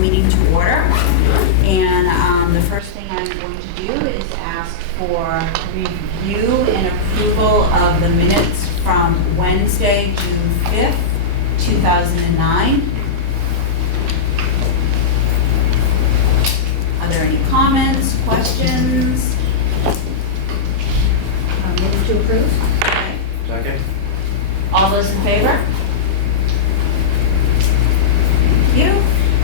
town meeting to order. And the first thing I'm going to do is ask for review and approval of the minutes from Wednesday, June 5th, 2009. Are there any comments, questions? Move to approve. Okay. Second. All those in favor? Thank you.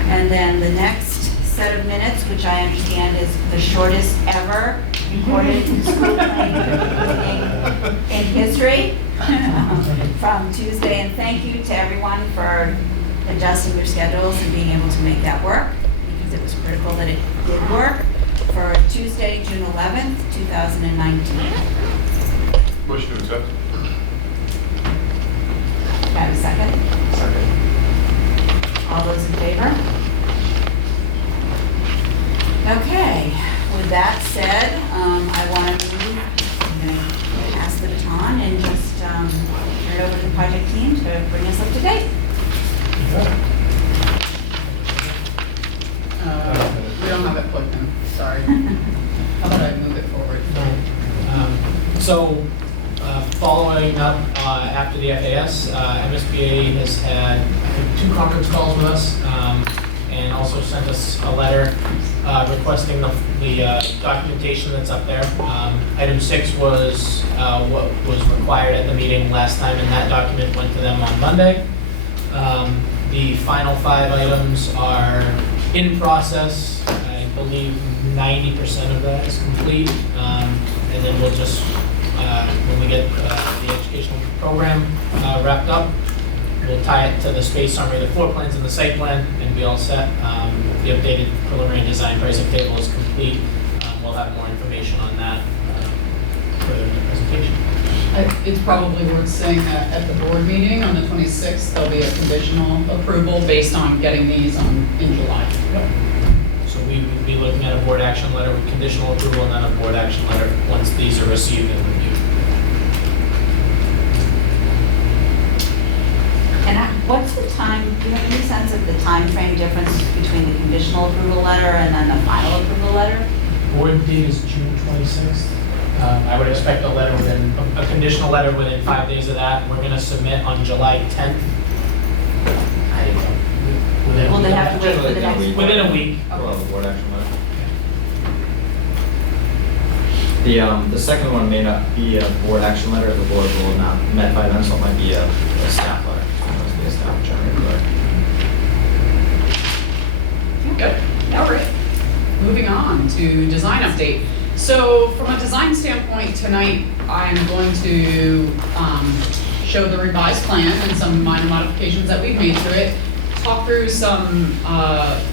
And then the next set of minutes, which I understand is the shortest ever recorded school planning meeting in history, from Tuesday. And thank you to everyone for adjusting their schedules and being able to make that work, because it was critical that it did work, for Tuesday, June 11th, 2019. Motion to accept. Can I have a second? Second. All those in favor? Okay, with that said, I want to move, I'm going to pass the baton and just turn it over to the project team to bring us up to date. We don't have it plugged in, sorry. How about I move it forward? Following up after the FAS, MSBA has had, I think, 2 conference calls with us, and also sent us a letter requesting the documentation that's up there. Item 6 was what was required at the meeting last time, and that document went to them on Monday. The final 5 items are in process. I believe 90% of that is complete, and then we'll just when we get the educational program wrapped up, we'll tie it to the space summary, the floor plans and the site plan, and be all set. The updated preliminary design pricing table is complete. We'll have more information on that further in the presentation. It's probably worth saying that at the board meeting on the 26th, there'll be a conditional approval based on getting these in July. Yep. So we would be looking at a board action letter with conditional approval, and then a board action letter once these are received and reviewed. And what's the time, do you have any sense of the time frame difference between the conditional approval letter and then the final approval letter? Board date is June 26th. I would expect a letter within, a conditional letter within 5 days of that. We're going to submit on July 10th. Will they have to wait for the next? Within a week. Well, the board action letter. The second one may not be a board action letter. The board will not met by then, so it might be a staff letter. It must be a staff generated letter. Good, all right. Moving on to design update. So from a design standpoint tonight, I'm going to show the revised plan and some minor modifications that we've made to it, talk through some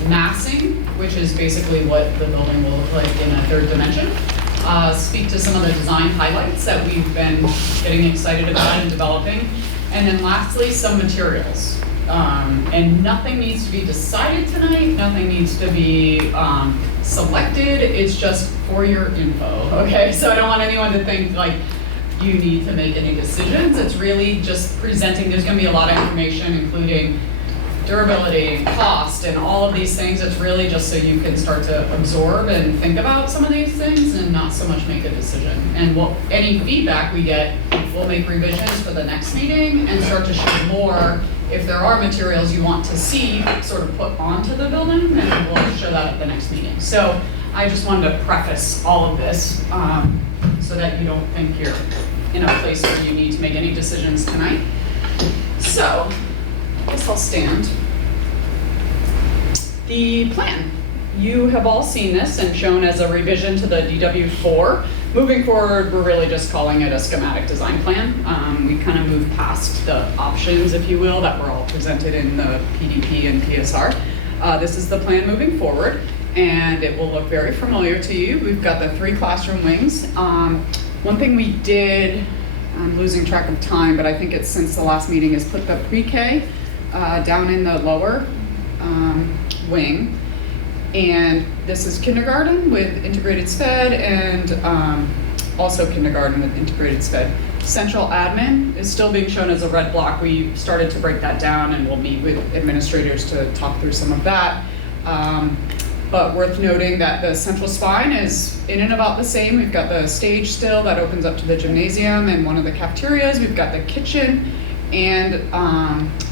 massing, which is basically what the building will look like in a 3rd dimension, speak to some of the design highlights that we've been getting excited about and developing, and then lastly, some materials. And nothing needs to be decided tonight, nothing needs to be selected, it's just for your info, okay? So I don't want anyone to think like you need to make any decisions. It's really just presenting. There's gonna be a lot of information, including durability and cost and all of these things. It's really just so you can start to absorb and think about some of these things and not so much make a decision. And any feedback we get, we'll make revisions for the next meeting and start to show more. If there are materials you want to see sort of put onto the building, then we'll show that at the next meeting. So I just wanted to preface all of this so that you don't think you're in a place where you need to make any decisions tonight. So I guess I'll stand. The plan. You have all seen this and shown as a revision to the DW4. Moving forward, we're really just calling it a schematic design plan. We kind of moved past the options, if you will, that were all presented in the PDP and PSR. This is the plan moving forward, and it will look very familiar to you. We've got the 3 classroom wings. One thing we did, I'm losing track of time, but I think it's since the last meeting, is put the pre-K down in the lower wing. And this is kindergarten with integrated SPED and also kindergarten with integrated SPED. Central admin is still being shown as a red block. We started to break that down and we'll meet with administrators to talk through some of that. But worth noting that the central spine is in and about the same. We've got the stage still that opens up to the gymnasium and one of the cafeterias. We've got the kitchen and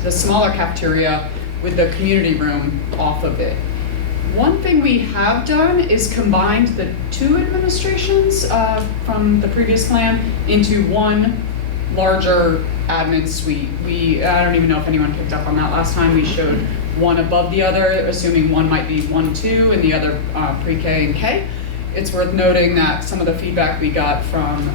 the smaller cafeteria with the community room off of it. One thing we have done is combined the two administrations from the previous plan into one larger admin suite. I don't even know if anyone picked up on that last time. We showed one above the other, assuming one might be 1, 2, and the other pre-K and K. It's worth noting that some of the feedback we got from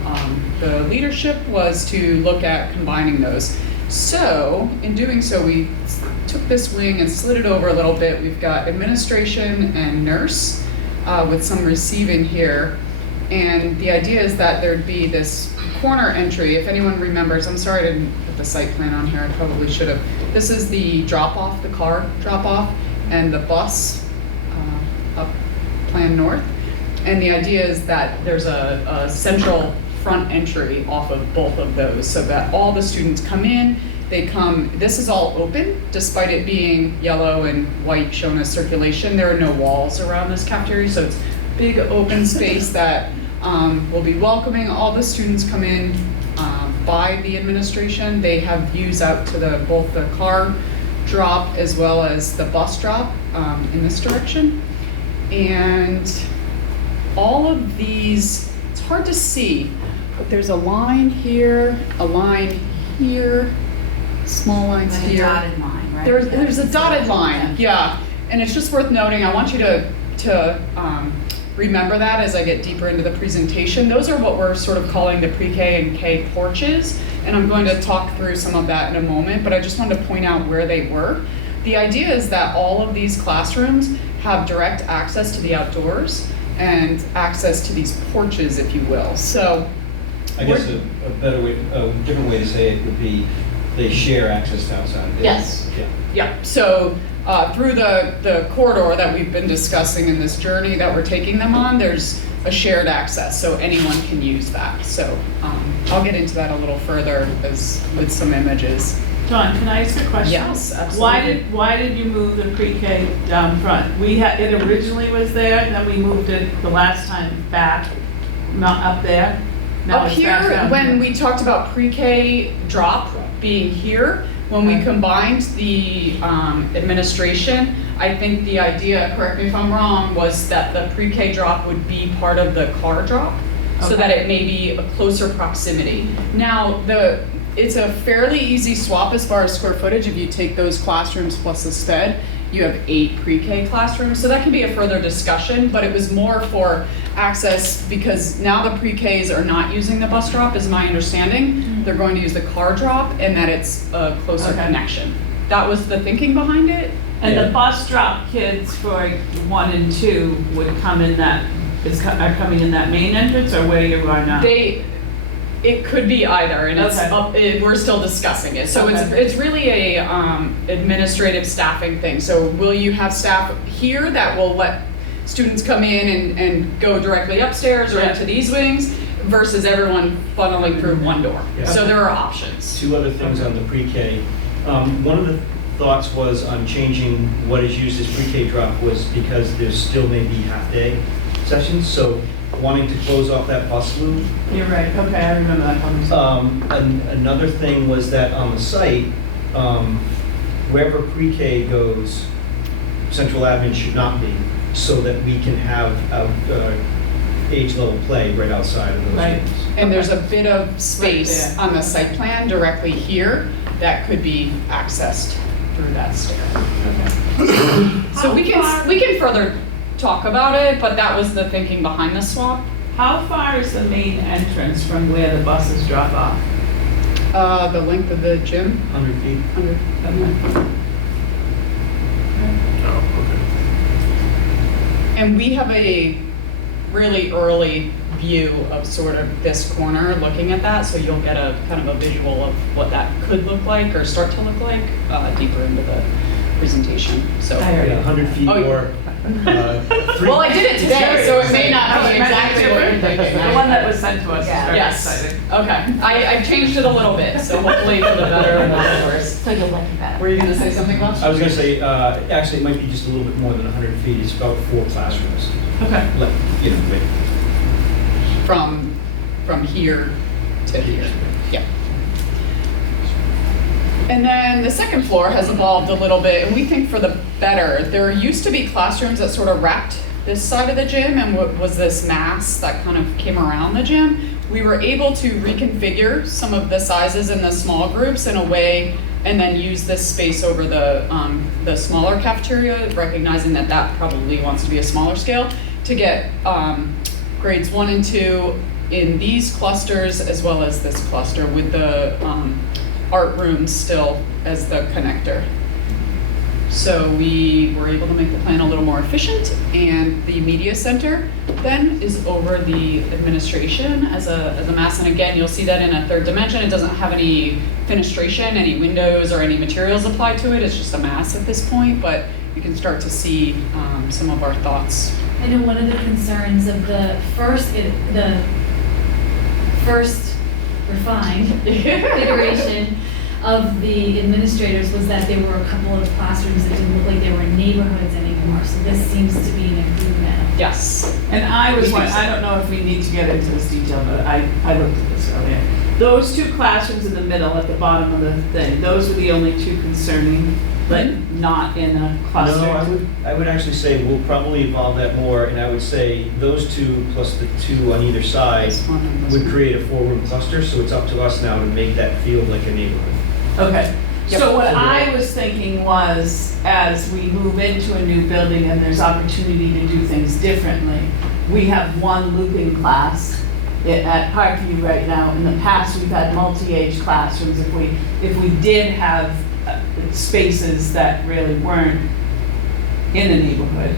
the leadership was to look at combining those. So, in doing so, we took this wing and slid it over a little bit. We've got administration and nurse with some receiving here. And the idea is that there'd be this corner entry. If anyone remembers, I'm sorry I didn't put the site plan on here, I probably should have. This is the drop-off, the car drop-off, and the bus up Plan North. And the idea is that there's a central front entry off of both of those so that all the students come in, this is all open, despite it being yellow and white shown as circulation. There are no walls around this cafeteria, so it's big open space that will be welcoming. All the students come in by the administration. They have views out to both the car drop as well as the bus drop in this direction. And all of these, it's hard to see, but there's a line here, a line here, small lines Like here. a dotted line, right? There's a dotted line, yeah. And it's just worth noting, I want you to remember that as I get deeper into the presentation. Those are what we're sort of calling the pre-K and K porches, and I'm going to talk through some of that in a moment, but I just wanted to point out where they were. The idea is that all of these classrooms have direct access to the outdoors and access to these porches, if you will. So I guess a better way, a different way to say it would be they share access to outside. Yes. Yeah. yeah, so through the corridor that we've been discussing in this journey that we're taking them on, there's a shared access, so anyone can use that. So I'll get into that a little further with some images. John, can I ask a question? Yes, absolutely. Why did you move the pre-K down front? It originally was there, then we moved it the last time back, not up there. Now Up it's back here, down when here. we talked about pre-K drop being here, when we Okay. combined the administration, I think the idea, correct me if I'm wrong, was that the pre-K drop would be part of the car drop, so Okay. that it may be a closer proximity. Now, it's a fairly easy swap as far as square footage. If you take those classrooms plus the sped, you have 8 pre-K classrooms, so that can be a further discussion, but it was more for access because now the pre-Ks are not using the bus drop, is my understanding. They're going to use the car drop, and that it's a closer Okay. connection. That was the thinking behind it. And the bus drop kids for 1 and 2 would come in are coming in that main entrance or where you are now? It could be either, and Okay. we're still discussing it. So Okay. it's really a administrative staffing thing. So will you have staff here that will let students come in and go directly upstairs or Yeah. into these wings versus everyone funneling through one door? Yeah. So there are options. 2 other things on the pre-K. One of the thoughts was on changing what is used as pre-K drop was because there still may be half-day sessions, so wanting to close off that bus loop. You're right, okay, I remember that conversation. Another thing was that on the site, wherever pre-K goes, central admin should not be, so that we can have age level play right outside of those Right. rooms. And there's a bit of space there. on the site plan directly here that could be accessed through that stair. So we can further talk about it, but that was the thinking behind the swap. How far is the main entrance from where the buses drop off? The length of the gym, 100 feet. 100. And we have a really early view of sort of this corner looking at that, so you'll get a kind of a visual of what that could look like or start to look like deeper into the presentation. So I heard Yeah, 100 feet Oh, yeah. or Well, I did it today, so it may not be exactly what you're thinking. The one that was sent to us is Yeah. very Yes, exciting. okay. I changed it a little bit, so hopefully for the better and not the worse. So you'll like it better. Were you gonna say something, Bob? I was gonna say, actually, it might be just a little bit more than 100 feet. It's about 4 classrooms. Okay. Like, you know, maybe. From here to here. Yeah. And then the second floor has evolved a little bit, and we think for the better. There used to be classrooms that sort of wrapped this side of the gym, and what was this mass that kind of came around the gym. We were able to reconfigure some of the sizes in the small groups in a way, and then use this space over the smaller cafeteria, recognizing that that probably wants to be a smaller scale, to get grades 1 and 2 in these clusters as well as this cluster with the art rooms still as the connector. So we were able to make the plan a little more efficient, and the media center then is over the administration as a mass. And again, you'll see that in a third dimension. It doesn't have any fenestration, any windows, or any materials applied to it. It's just a mass at this point, but you can start to see some of our thoughts. I know one of the concerns of the first refined iteration of the administrators was that there were a couple of classrooms that didn't look like they were in neighborhoods anymore. So this seems to be an improvement. Yes. And I was wondering, I don't know if we need to get into this detail, but I looked at this earlier. Those 2 classrooms in the middle at the bottom of the thing, those were the only 2 concerning, but not in a cluster. No, I would actually say we'll probably evolve that more, and I would say those 2 plus the 2 on either side would create a 4-room cluster, so it's up to us now to make that feel like a neighborhood. Okay, Yep. so what I was thinking was, as we move into a new building and there's opportunity to do things differently, we have one looping class at Parkview right now. In the past, we've had multi-age classrooms. If we did have spaces that really weren't in the neighborhood,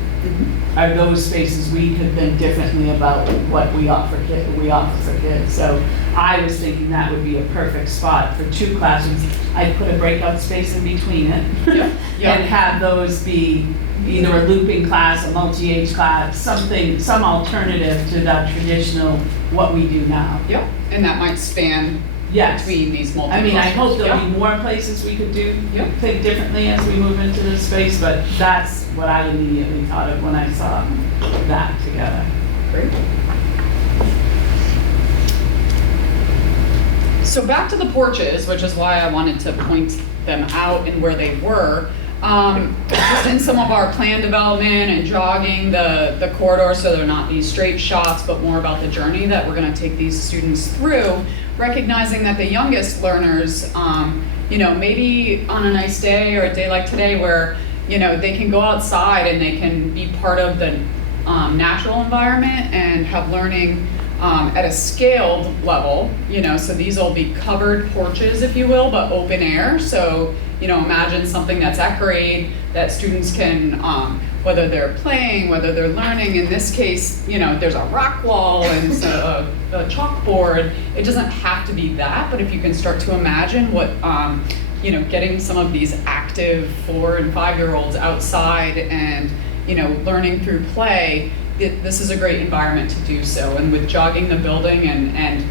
are those spaces we could think differently about what we offer for kids. So I was thinking that would be a perfect spot for 2 classrooms. I'd put a breakout space in between it and have those be either a looping class, a multi-age class, some alternative to that traditional what we do now. Yep. And that might span Yes. between these multiple. I mean, I hope clusters. there'll be more places we could do, Yeah. think differently as we move into this space, but that's what I immediately thought of when I saw that together. Great. So back to the porches, which is why I wanted to point them out and where they were. Just in some of our plan development and jogging the corridor, so they're not these straight shots, but more about the journey that we're gonna take these students through, recognizing that the youngest learners, maybe on a nice day or a day like today where, they can go outside and they can be part of the natural environment and have learning at a scaled level, so these will be covered porches, if you will, but open air. So, imagine something that's at grade that students can, whether they're playing, whether they're learning. In this case, there's a rock wall and a chalkboard. It doesn't have to be that, but if you can start to imagine what, getting some of these active 4 and 5-year-olds outside and, learning through play, this is a great environment to do so. And with jogging the building and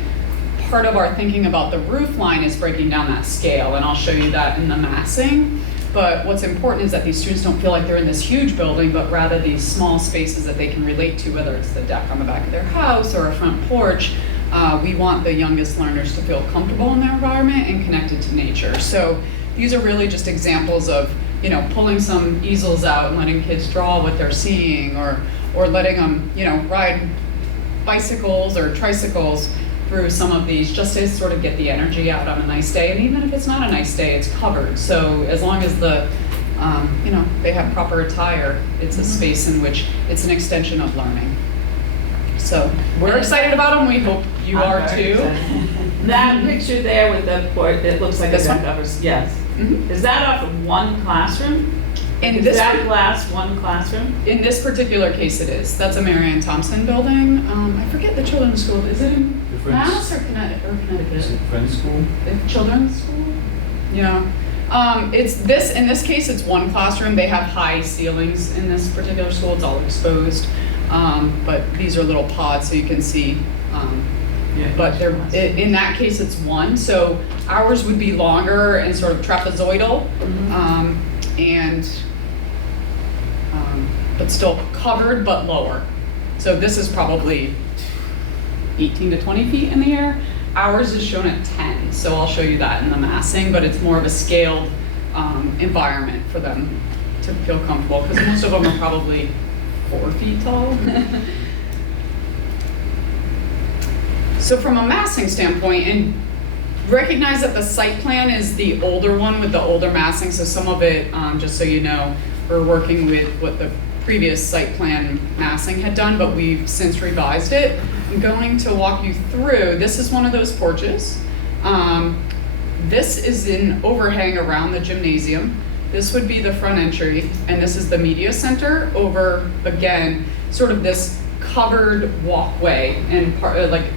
part of our thinking about the roof line is breaking down that scale, and I'll show you that in the massing. But what's important is that these students don't feel like they're in this huge building, but rather these small spaces that they can relate to, whether it's the deck on the back of their house or a front porch. We want the youngest learners to feel comfortable in their environment and connected to nature. So these are really just examples of, pulling some easels out and letting kids draw what they're seeing, or letting them, ride bicycles or tricycles through some of these, just to sort of get the energy out on a nice day. And even if it's not a nice day, it's covered. So as long as they have proper attire, it's a space in which it's an extension of learning. So we're excited about them. We hope you are too. That picture there with the port, it looks like a This deck one? covers, yes. Mhm. Is that off of one classroom? In Is this that one- glass one classroom? In this particular case, it is. That's a Marianne Thompson building. I forget the children's school. Is it in The Friends- Mass or Connecticut? Is it Friends School? The children's school? Yeah. In this case, it's one classroom. They have high ceilings in this particular school. It's all exposed. But these are little pods, so you can see. But in that case, it's one. So ours would be longer and sort of trapezoidal, but still covered, but lower. So this is probably 18 to 20 feet in the air. Ours is shown at 10, so I'll show you that in the massing, but it's more of a scaled environment for them to feel comfortable, because most of them are probably 4 feet tall. So from a massing standpoint, and recognize that the site plan is the older one with the older massing, so some of it, just so you know, we're working with what the previous site plan massing had done, but we've since revised it. I'm going to walk you through, this is one of those porches. This is an overhang around the gymnasium. This would be the front entry, and this is the media center over, again, sort of this covered walkway, and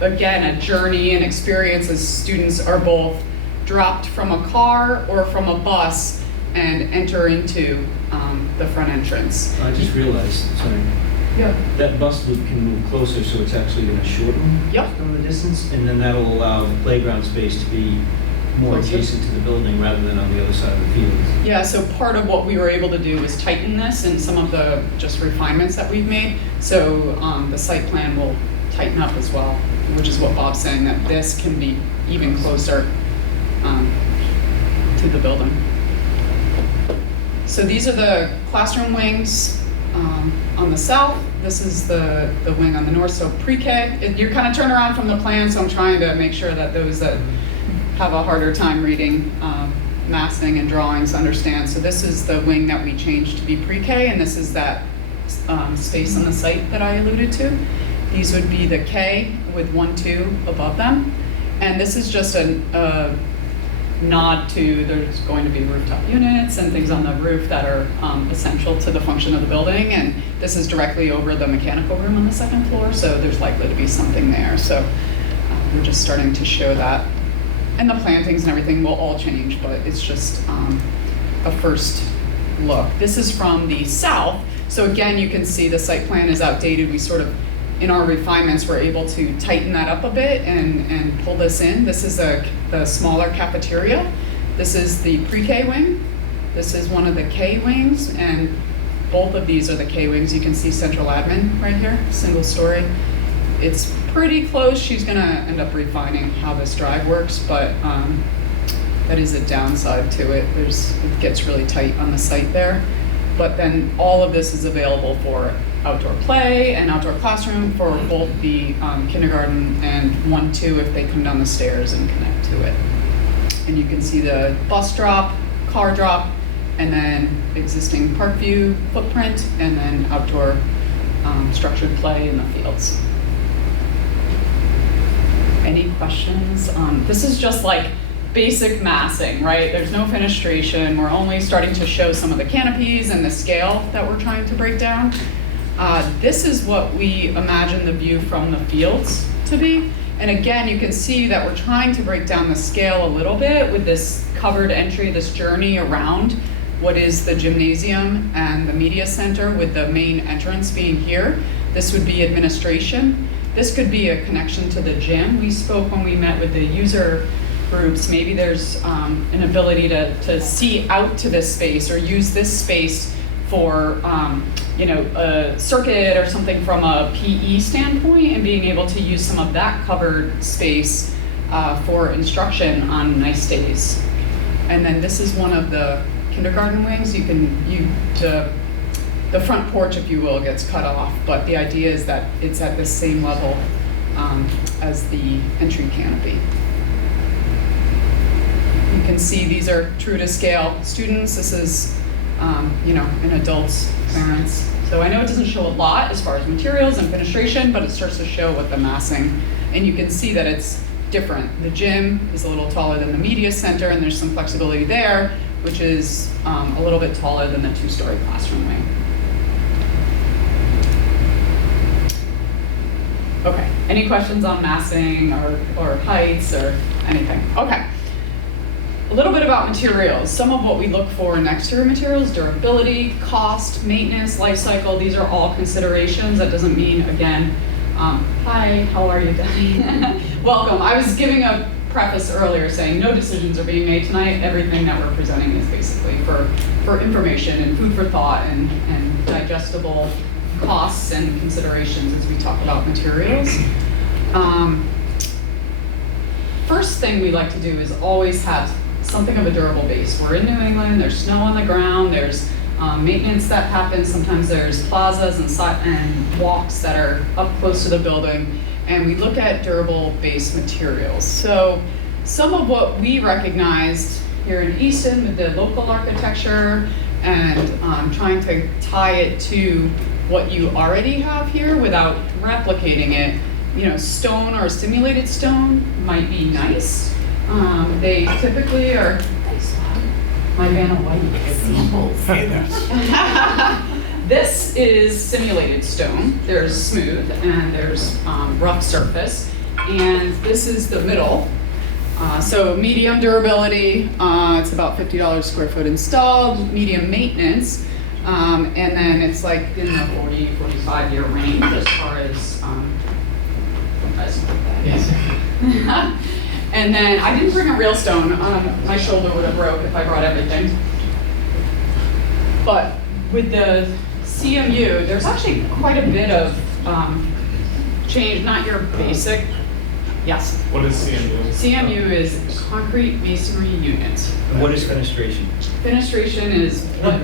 again, a journey and experience as students are both dropped from a car or from a bus and enter into the front entrance. I just realized, sorry, Yeah. that bus loop can move closer, so it's actually going to shorten Yep. some of the distance, and then that'll allow the playground space to be more Closer. adjacent to the building rather than on the other side of the field. Yeah, so part of what we were able to do was tighten this and some of the just refinements that we've made. So the site plan will tighten up as well, which is what Bob's saying, that this can be even closer to the building. So these are the classroom wings on the south. This is the wing on the north, so pre-K. You're kind of turned around from the plan, so I'm trying to make sure that those that have a harder time reading massing and drawings understand. So this is the wing that we changed to be pre-K, and this is that space on the site that I alluded to. These would be the K with 1, 2 above them. And this is just a nod to there's going to be rooftop units and things on the roof that are essential to the function of the building. And this is directly over the mechanical room on the second floor, so there's likely to be something there. So we're just starting to show that. And the plantings and everything will all change, but it's just a first look. This is from the south. So again, you can see the site plan is outdated. We sort of, in our refinements, we're able to tighten that up a bit and pull this in. This is the smaller cafeteria. This is the pre-K wing. This is one of the K wings, and both of these are the K wings. You can see central admin right here, single story. It's pretty close. She's gonna end up refining how this drive works, but that is a downside to it. It gets really tight on the site there. But then all of this is available for outdoor play and outdoor classroom for both the kindergarten and 1, 2 if they come down the stairs and connect to it. And you can see the bus drop, car drop, and then existing park view footprint, and then outdoor structured play in the fields. Any questions? This is just like basic massing, right? There's no fenestration. We're only starting to show some of the canopies and the scale that we're trying to break down. This is what we imagine the view from the fields to be. And again, you can see that we're trying to break down the scale a little bit with this covered entry, this journey around what is the gymnasium and the media center, with the main entrance being here. This would be administration. This could be a connection to the gym. We spoke when we met with the user groups. Maybe there's an ability to see out to this space or use this space for a circuit or something from a PE standpoint, and being able to use some of that covered space for instruction on nice days. And then this is one of the kindergarten wings. The front porch, if you will, gets cut off, but the idea is that it's at the same level as the entry canopy. You can see these are true to scale students. This is, an adult's parents. So I know it doesn't show a lot as far as materials and fenestration, but it starts to show what the massing, and you can see that it's different. The gym is a little taller than the media center, and there's some flexibility there, which is a little bit taller than the 2-story classroom wing. Okay, any questions on massing or heights or anything? Okay. A little bit about materials. Some of what we look for in exterior materials: durability, cost, maintenance, life cycle. These are all considerations. That doesn't mean, again, hi, how are you, Debbie? Welcome. I was giving a preface earlier saying no decisions are being made tonight. Everything that we're presenting is basically for information and food for thought and digestible costs and considerations as we talk about materials. First thing we like to do is always have something of a durable base. We're in New England, there's snow on the ground, there's maintenance that happens, sometimes there's plazas and walks that are up close to the building, and we look at durable base materials. So some of what we recognized here in Easton with the local architecture and trying to tie it to what you already have here without replicating it. You know, stone or simulated stone might be nice. They typically are, my Vanna White samples. This is simulated stone. There's smooth and there's rough surface. And this is the middle. So medium durability, it's about $50 a square foot installed, medium maintenance. And then it's like in the 40, 45 year range as far as, yes. And then I didn't bring a real stone. My shoulder would have broke if I brought everything. But with the CMU, there's actually quite a bit of change, not your basic, yes. What is CMU? CMU is concrete masonry unit. And what is fenestration? Fenestration is what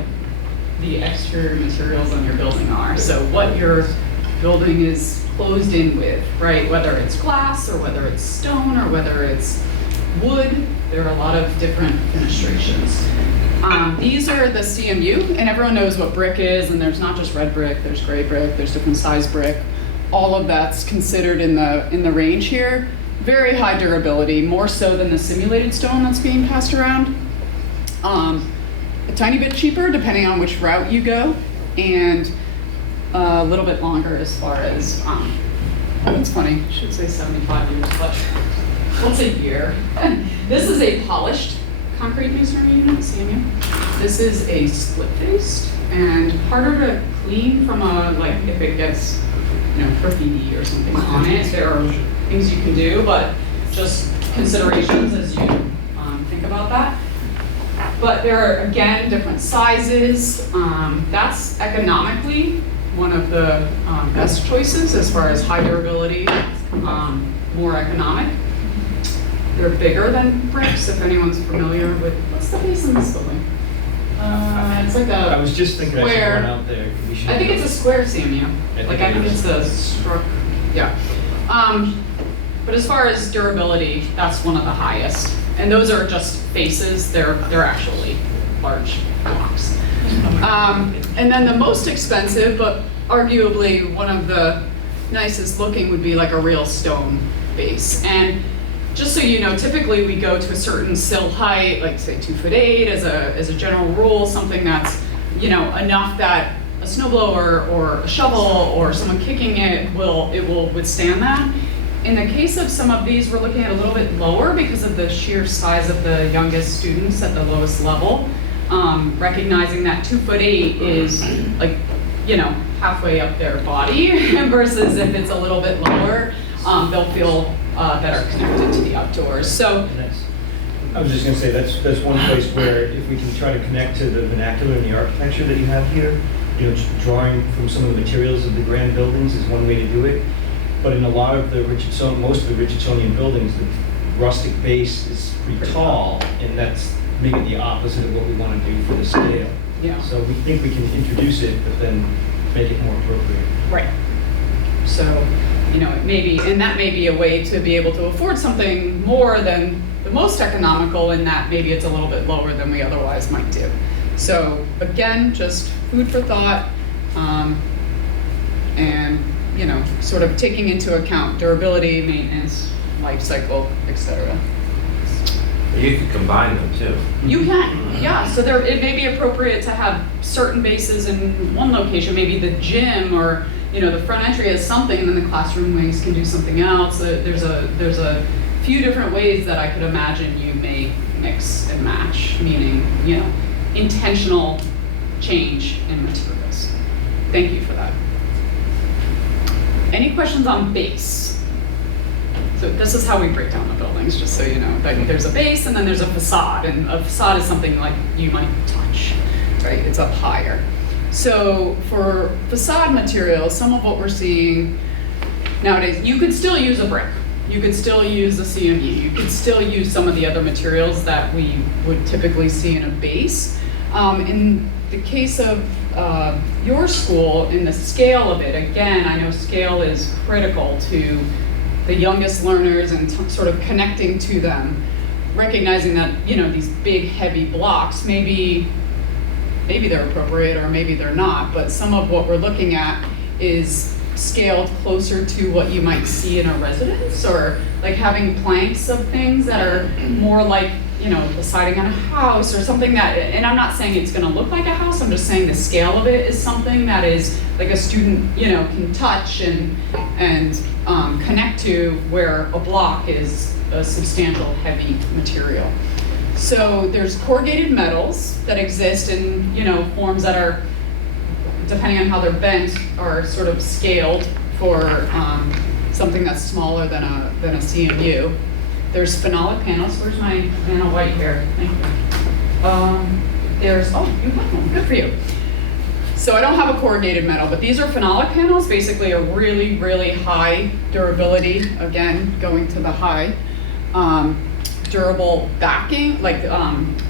the exterior materials on your building are. So what your building is closed in with, right? Whether it's glass or whether it's stone or whether it's wood, there are a lot of different fenestrations. These are the CMU, and everyone knows what brick is, and there's not just red brick, there's gray brick, there's different size brick. All of that's considered in the range here. Very high durability, more so than the simulated stone that's being passed around. A tiny bit cheaper depending on which route you go, and a little bit longer as far as, it's funny, I should say 75 years, but what's a year? This is a polished concrete masonry unit, CMU. This is a split-faced and harder to clean from a, like, if it gets, graffiti or something on it. There are things you can do, but just considerations as you think about that. But there are, again, different sizes. That's economically one of the best choices as far as high durability, more economic. They're bigger than bricks, if anyone's familiar with, what's the base in this building? It's like a I was just thinking I should square. run out there. I think it's a square CMU. I think it's a struck, yeah. But as far as durability, that's one of the highest. And those are just faces, they're actually large blocks. And then the most expensive, but arguably one of the nicest looking would be like a real stone base. And just so you know, typically we go to a certain sill height, like say 2'8" as a general rule, something that's, enough that a snowblower or a shovel or someone kicking it will withstand that. In the case of some of these, we're looking at a little bit lower because of the sheer size of the youngest students at the lowest level. Recognizing that 2'8" is like, halfway up their body versus if it's a little bit lower, they'll feel better connected to the outdoors. So I was just going to say that's one place where if we can try to connect to the vernacular and the architecture that you have here, drawing from some of the materials of the grand buildings is one way to do it. But in a lot of the most of the Richardsonian buildings, the rustic base is pretty tall, and that's maybe the opposite of what we want to do for the scale. yeah, So we think we can introduce it, but then make it more appropriate. right. So it may be, and that may be a way to be able to afford something more than the most economical, in that maybe it's a little bit lower than we otherwise might do. So again, just food for thought, and sort of taking into account durability, maintenance, life cycle, etc. You could combine them too. You can, yeah. So it may be appropriate to have certain bases in one location, maybe the gym or the front entry has something, and then the classroom wings can do something else. There's a few different ways that I could imagine you may mix and match, meaning, you know, intentional change in materials. Thank you for that. Any questions on base? So this is how we break down the buildings, just so you know. Like, there's a base and then there's a facade, and a facade is something like you might touch, right? It's up higher. So for facade materials, some of what we're seeing nowadays, you could still use a brick. You could still use a CMU. You could still use some of the other materials that we would typically see in a base. In the case of your school, in the scale of it, again, I know scale is critical to the youngest learners and sort of connecting to them, recognizing that, you know, these big, heavy blocks, maybe they're appropriate or maybe they're not, but some of what we're looking at is scaled closer to what you might see in a residence, or like having planks of things that are more like, you know, the siding on a house or something that, and I'm not saying it's gonna look like a house, I'm just saying the scale of it is something that is like a student, you know, can touch and connect to, where a block is a substantial heavy material. So there's corrugated metals that exist in, you know, forms that are, depending on how they're bent, are sort of scaled for something that's smaller than a CMU. There's phenolic panels. Where's my Vanna White here? Thank you. There's, oh, you have one. Good for you. So I don't have a corrugated metal, but these are phenolic panels, basically a really, really high durability, again, going to the high, durable backing, like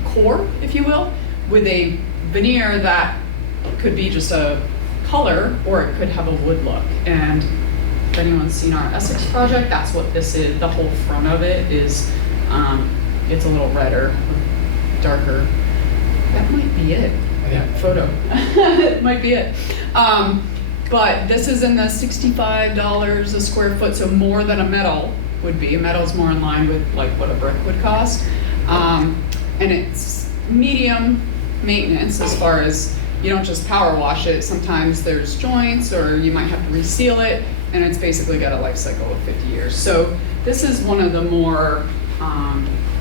core, if you will, with a veneer that could be just a color, or it could have a wood look. And if anyone's seen our Essex project, that's what this is. The whole front of it is, it's a little redder, darker. That might be it. Yeah. Photo. It might be it. But this is in the $65 a square foot, so more than a metal would be. A metal's more in line with like what a brick would cost. And it's medium maintenance as far as you don't just power wash it. Sometimes there's joints, or you might have to reseal it, and it's basically got a life cycle of 50 years. So this is one of the more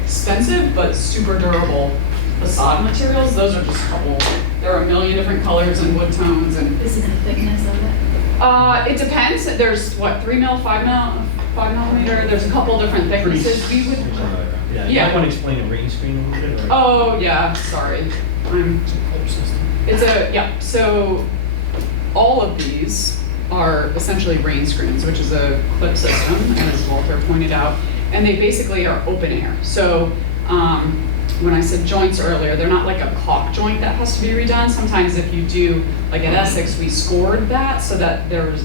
expensive but super durable facade materials. Those are just a couple. There are a million different colors and wood tones, and This is the thickness of it? it depends. There's what, 3 mil, 5 millimeter. There's a couple different thicknesses. We would. Yeah, Yeah. you might want to explain the rain screen a little bit, or? Oh yeah, sorry. It's a, yeah. So all of these are essentially rain screens, which is a clip system, as Walter pointed out, and they basically are open air. So when I said joints earlier, they're not like a caulk joint that has to be redone. Sometimes if you do, like at Essex, we scored that so that there was,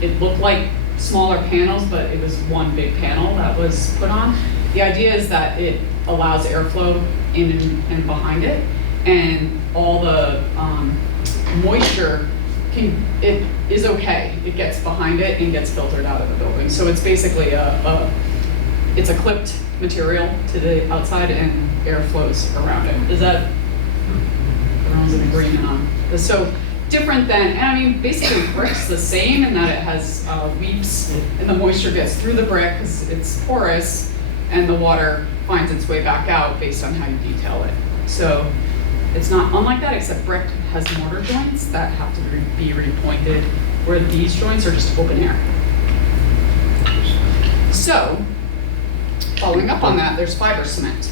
it looked like smaller panels, but it was one big panel that was put on. The idea is that it allows airflow in and behind it, and all the moisture it is okay. It gets behind it and gets filtered out of the building. So it's basically it's a clipped material to the outside, and air flows around it. Is that, everyone's in agreement on this? So different than, and I mean, basically brick's the same in that it has weeps, and the moisture gets through the brick because it's porous, and the water finds its way back out based on how you detail it. So it's not unlike that, except brick has mortar joints that have to be repointed, where these joints are just open air. So, following up on that, there's fiber cement.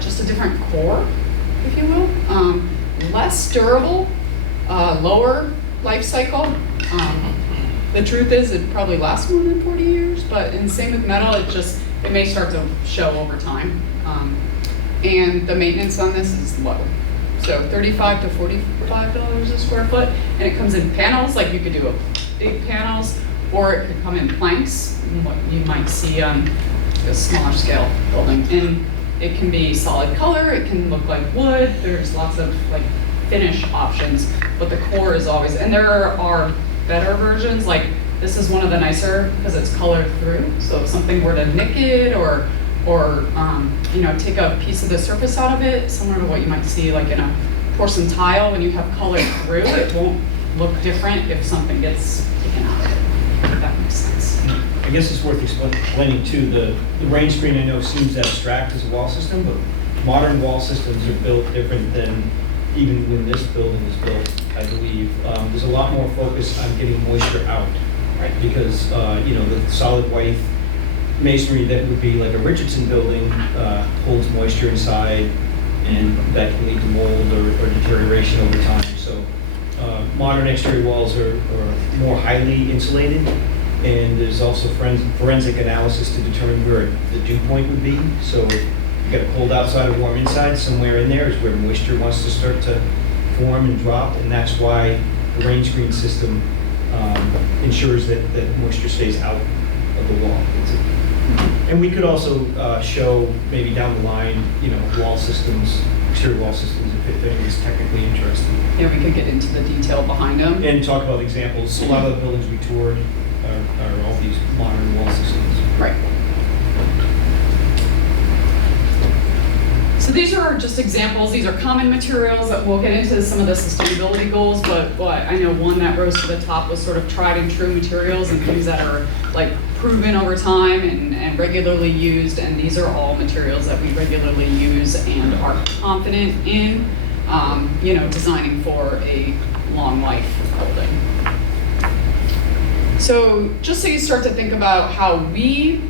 Just a different core, if you will. Less durable, lower life cycle. The truth is it probably lasts more than 40 years, but and same with metal, it may start to show over time. And the maintenance on this is low. So $35 to $45 a square foot, and it comes in panels, like you could do big panels, or it could come in planks, what you might see on a smaller scale building. And it can be solid color, it can look like wood, there's lots of like finish options, but the core is always, and there are better versions, like this is one of the nicer because it's colored through. So if something were to nick it or you know, take a piece of the surface out of it, similar to what you might see like in a porcelain tile, when you have color through, it won't look different if something gets taken out of it. makes sense. I guess it's worth explaining too, the rain screen I know seems abstract as a wall system, but modern wall systems are built different than even when this building was built, I believe. There's a lot more focus on getting moisture out, right? Because, the solid white masonry that would be like a Richardson building holds moisture inside, and that can lead to mold or deterioration over time. So modern exterior walls are more highly insulated, and there's also forensic analysis to determine where the dew point would be. So if you got a cold outside or warm inside, somewhere in there is where moisture wants to start to form and drop, and that's why the rain screen system ensures that moisture stays out of the wall. And we could also show maybe down the line, wall systems, exterior wall systems, if anyone's technically interested. Yeah, we could get into the detail behind them. And talk about examples. A lot of the buildings we toured are all these modern wall systems. Right. So these are just examples. These are common materials that we'll get into some of the sustainability goals, but I know one that rose to the top was sort of tried and true materials and things that are like proven over time and regularly used, and these are all materials that we regularly use and are confident in, designing for a long life building. So just so you start to think about how we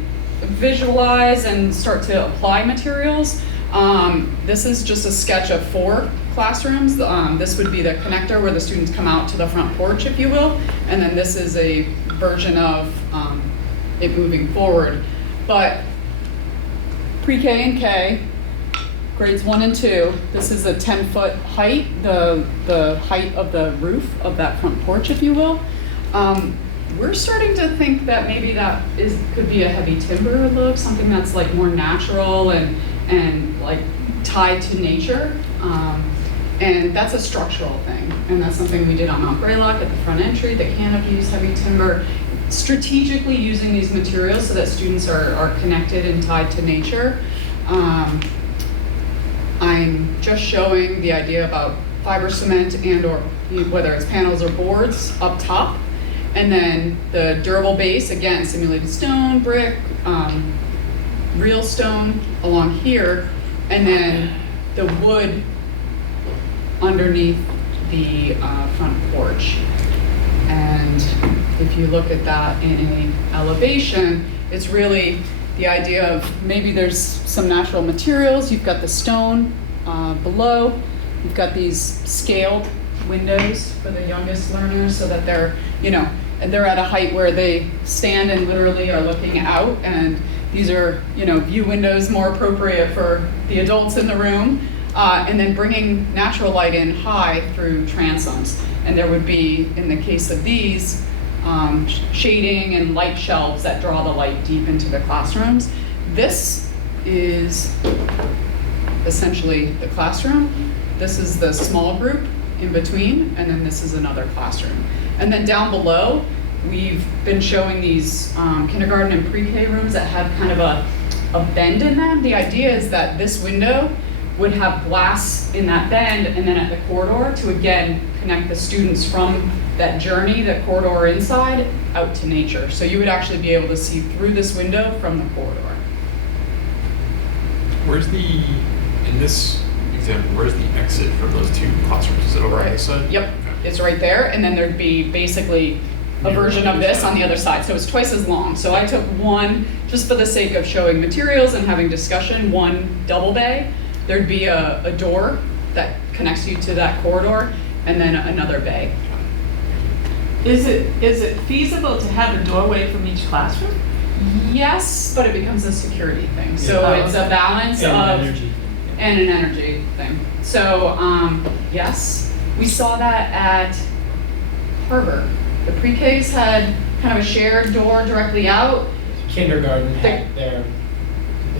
visualize and start to apply materials, this is just a sketch of 4 classrooms. This would be the connector where the students come out to the front porch, if you will, and then this is a version of it moving forward. But pre-K and K, grades 1 and 2, this is a 10-foot height, the height of the roof of that front porch, if you will. We're starting to think that maybe that could be a heavy timber look, something that's like more natural and like tied to nature. And that's a structural thing. And that's something we did on Mount Greylock at the front entry, the canopies, heavy timber, strategically using these materials so that students are connected and tied to nature. I'm just showing the idea about fiber cement and or whether it's panels or boards up top. And then the durable base, again, simulated stone, brick, real stone along here, and then the wood underneath the front porch. And if you look at that in an elevation, it's really the idea of maybe there's some natural materials. You've got the stone below. You've got these scaled windows for the youngest learners so that they're, and they're at a height where they stand and literally are looking out, and these are, view windows more appropriate for the adults in the room, and then bringing natural light in high through transoms. And there would be, in the case of these, shading and light shelves that draw the light deep into the classrooms. This is essentially the classroom. This is the small group in between, and then this is another classroom. And then down below, we've been showing these kindergarten and pre-K rooms that have kind of a bend in them. The idea is that this window would have glass in that bend and then at the corridor to again connect the students from that journey, the corridor inside, out to nature. So you would actually be able to see through this window from the corridor. In this example, where's the exit from those 2 classrooms? Is it over on this side? Yep, Okay. it's right there, and then there'd be basically a version of this on the other side, so it's twice as long. So I took one, just for the sake of showing materials and having discussion, one double bay. There'd be a door that connects you to that corridor, and then another bay. Is it feasible to have a doorway from each classroom? Yes, but it becomes a security thing. So Yeah. it's a balance And of energy. and an energy thing. So yes, we saw that at Harvard. The pre-Ks had kind of a shared door directly out. Kindergarten had their.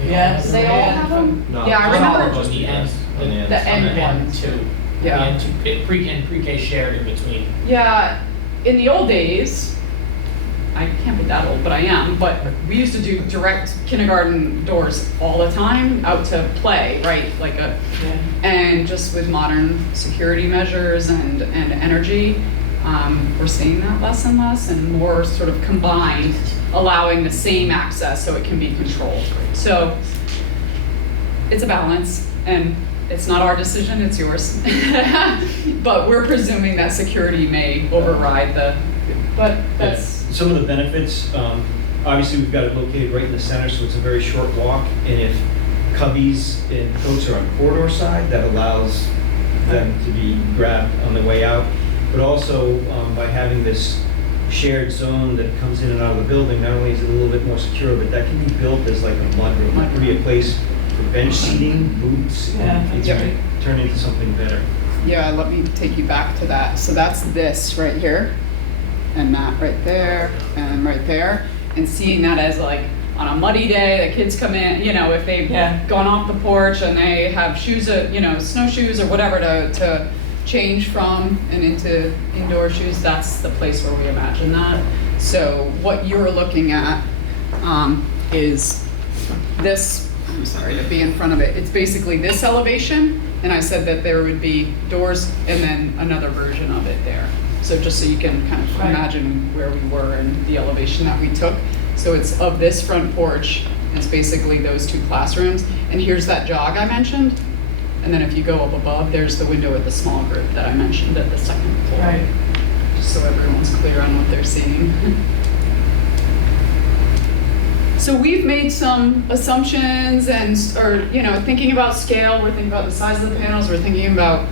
Yes. Do they all have them? No, Yeah, I not all remember of us, the end, on the end. the end And one. 2. Yeah. And 2, pre and pre-K shared in between. Yeah, in the old days, I can't be that old, but I am, but we used to do direct kindergarten doors all the time out to play, right? And just with modern security measures and energy, We're seeing that less and less, and more sort of combined, allowing the same access so it can be controlled. So it's a balance, and it's not our decision, it's yours. But we're presuming that security may override but that's. Some of the benefits, obviously we've got it located right in the center, so it's a very short walk. And if cubbies and coats are on corridor side, that allows them to be grabbed on the way out. But also by having this shared zone that comes in and out of the building, not only is it a little bit more secure, but that can be built as like a mudroom. It could be a place for bench seating, boots, and it can turn into something better. Yeah, let me take you back to that. So that's this right here, and that right there, and right there. And seeing that as like, on a muddy day, the kids come in, if they've gone off the porch and they have shoes, snowshoes or whatever to change from and into indoor shoes, that's the place where we imagine that. So what you're looking at is this, I'm sorry to be in front of it, it's basically this elevation, and I said that there would be doors and then another version of it there. So just so you can kind of imagine where we were and the elevation that we took. So it's of this front porch, it's basically those two classrooms, and here's that jog I mentioned. And then if you go up above, there's the window at the small group that I mentioned at the second floor. Right. Just so everyone's clear on what they're seeing. So we've made some assumptions and, thinking about scale, we're thinking about the size of the panels, we're thinking about,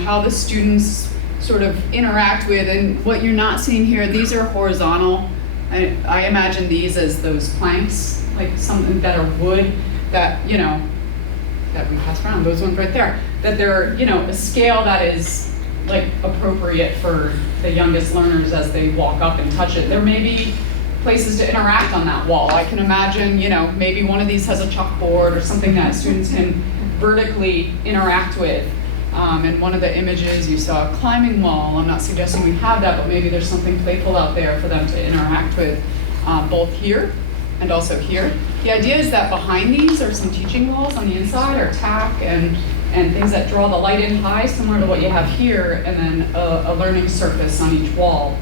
how the students sort of interact with, and what you're not seeing here, these are horizontal. I imagine these as those planks, like something that are wood that, that we pass around, those ones right there, that they're, a scale that is like appropriate for the youngest learners as they walk up and touch it. There may be places to interact on that wall. I can imagine, maybe one of these has a chalkboard or something that students can vertically interact with. In one of the images, you saw a climbing wall. I'm not suggesting we have that, but maybe there's something playful out there for them to interact with, both here and also here. The idea is that behind these are some teaching walls on the inside, or tack and things that draw the light in high, similar to what you have here, and then a learning surface on each wall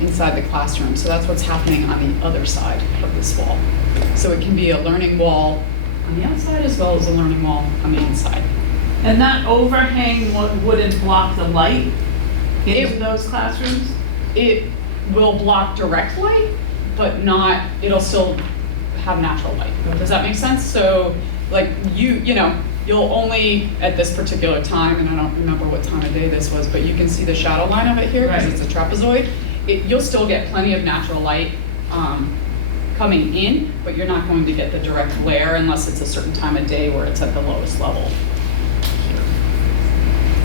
inside the classroom. So that's what's happening on the other side of this wall. So it can be a learning wall on the outside as well as a learning wall on the inside. And that overhang wouldn't block the light into those classrooms? It will block direct light, but it'll still have natural light. Does that make sense? So like you'll only, at this particular time, and I don't remember what time of day this was, but you can see the shadow line of it here because it's a trapezoid. You'll still get plenty of natural light coming in, but you're not going to get the direct glare unless it's a certain time of day where it's at the lowest level.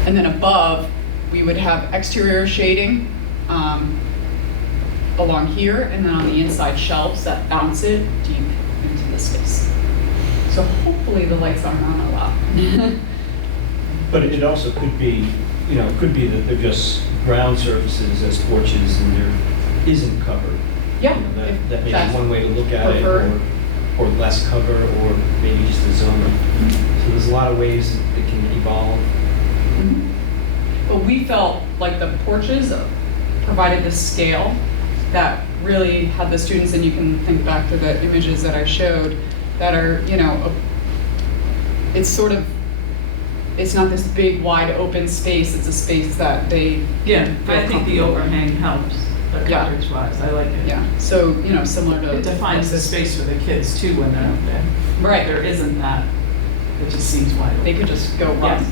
And then above, we would have exterior shading along here, and then on the inside shelves that bounce it deep into the space. So hopefully the lights aren't on a lot. But it also could be, that they're just ground surfaces as porches and there isn't cover. Yeah. That may be one way to look at it, or less cover, or maybe just a zone. So there's a lot of ways it can evolve. But we felt like the porches provided the scale that really had the students, and you can think back to the images that I showed, that are, it's not this big wide open space, it's a space that they Yeah, feel I think the comfortable. overhang helps, the coverage wise, I like it. Yeah, so, similar to. It defines the space for the kids too when they're out there. Right. There isn't that, it just seems wide open. They could just go run.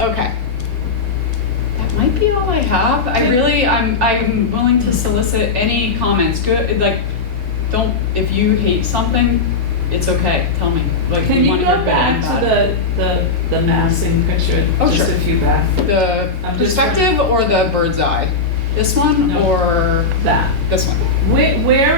Okay. That might be all I have. I'm willing to solicit any comments. Good, if you hate something, it's okay, tell me. Can we you wanna go hear back bad. to the massing picture? Oh, just sure. a few back. The I'm just perspective or the bird's eye? This one No. or That. this one? Where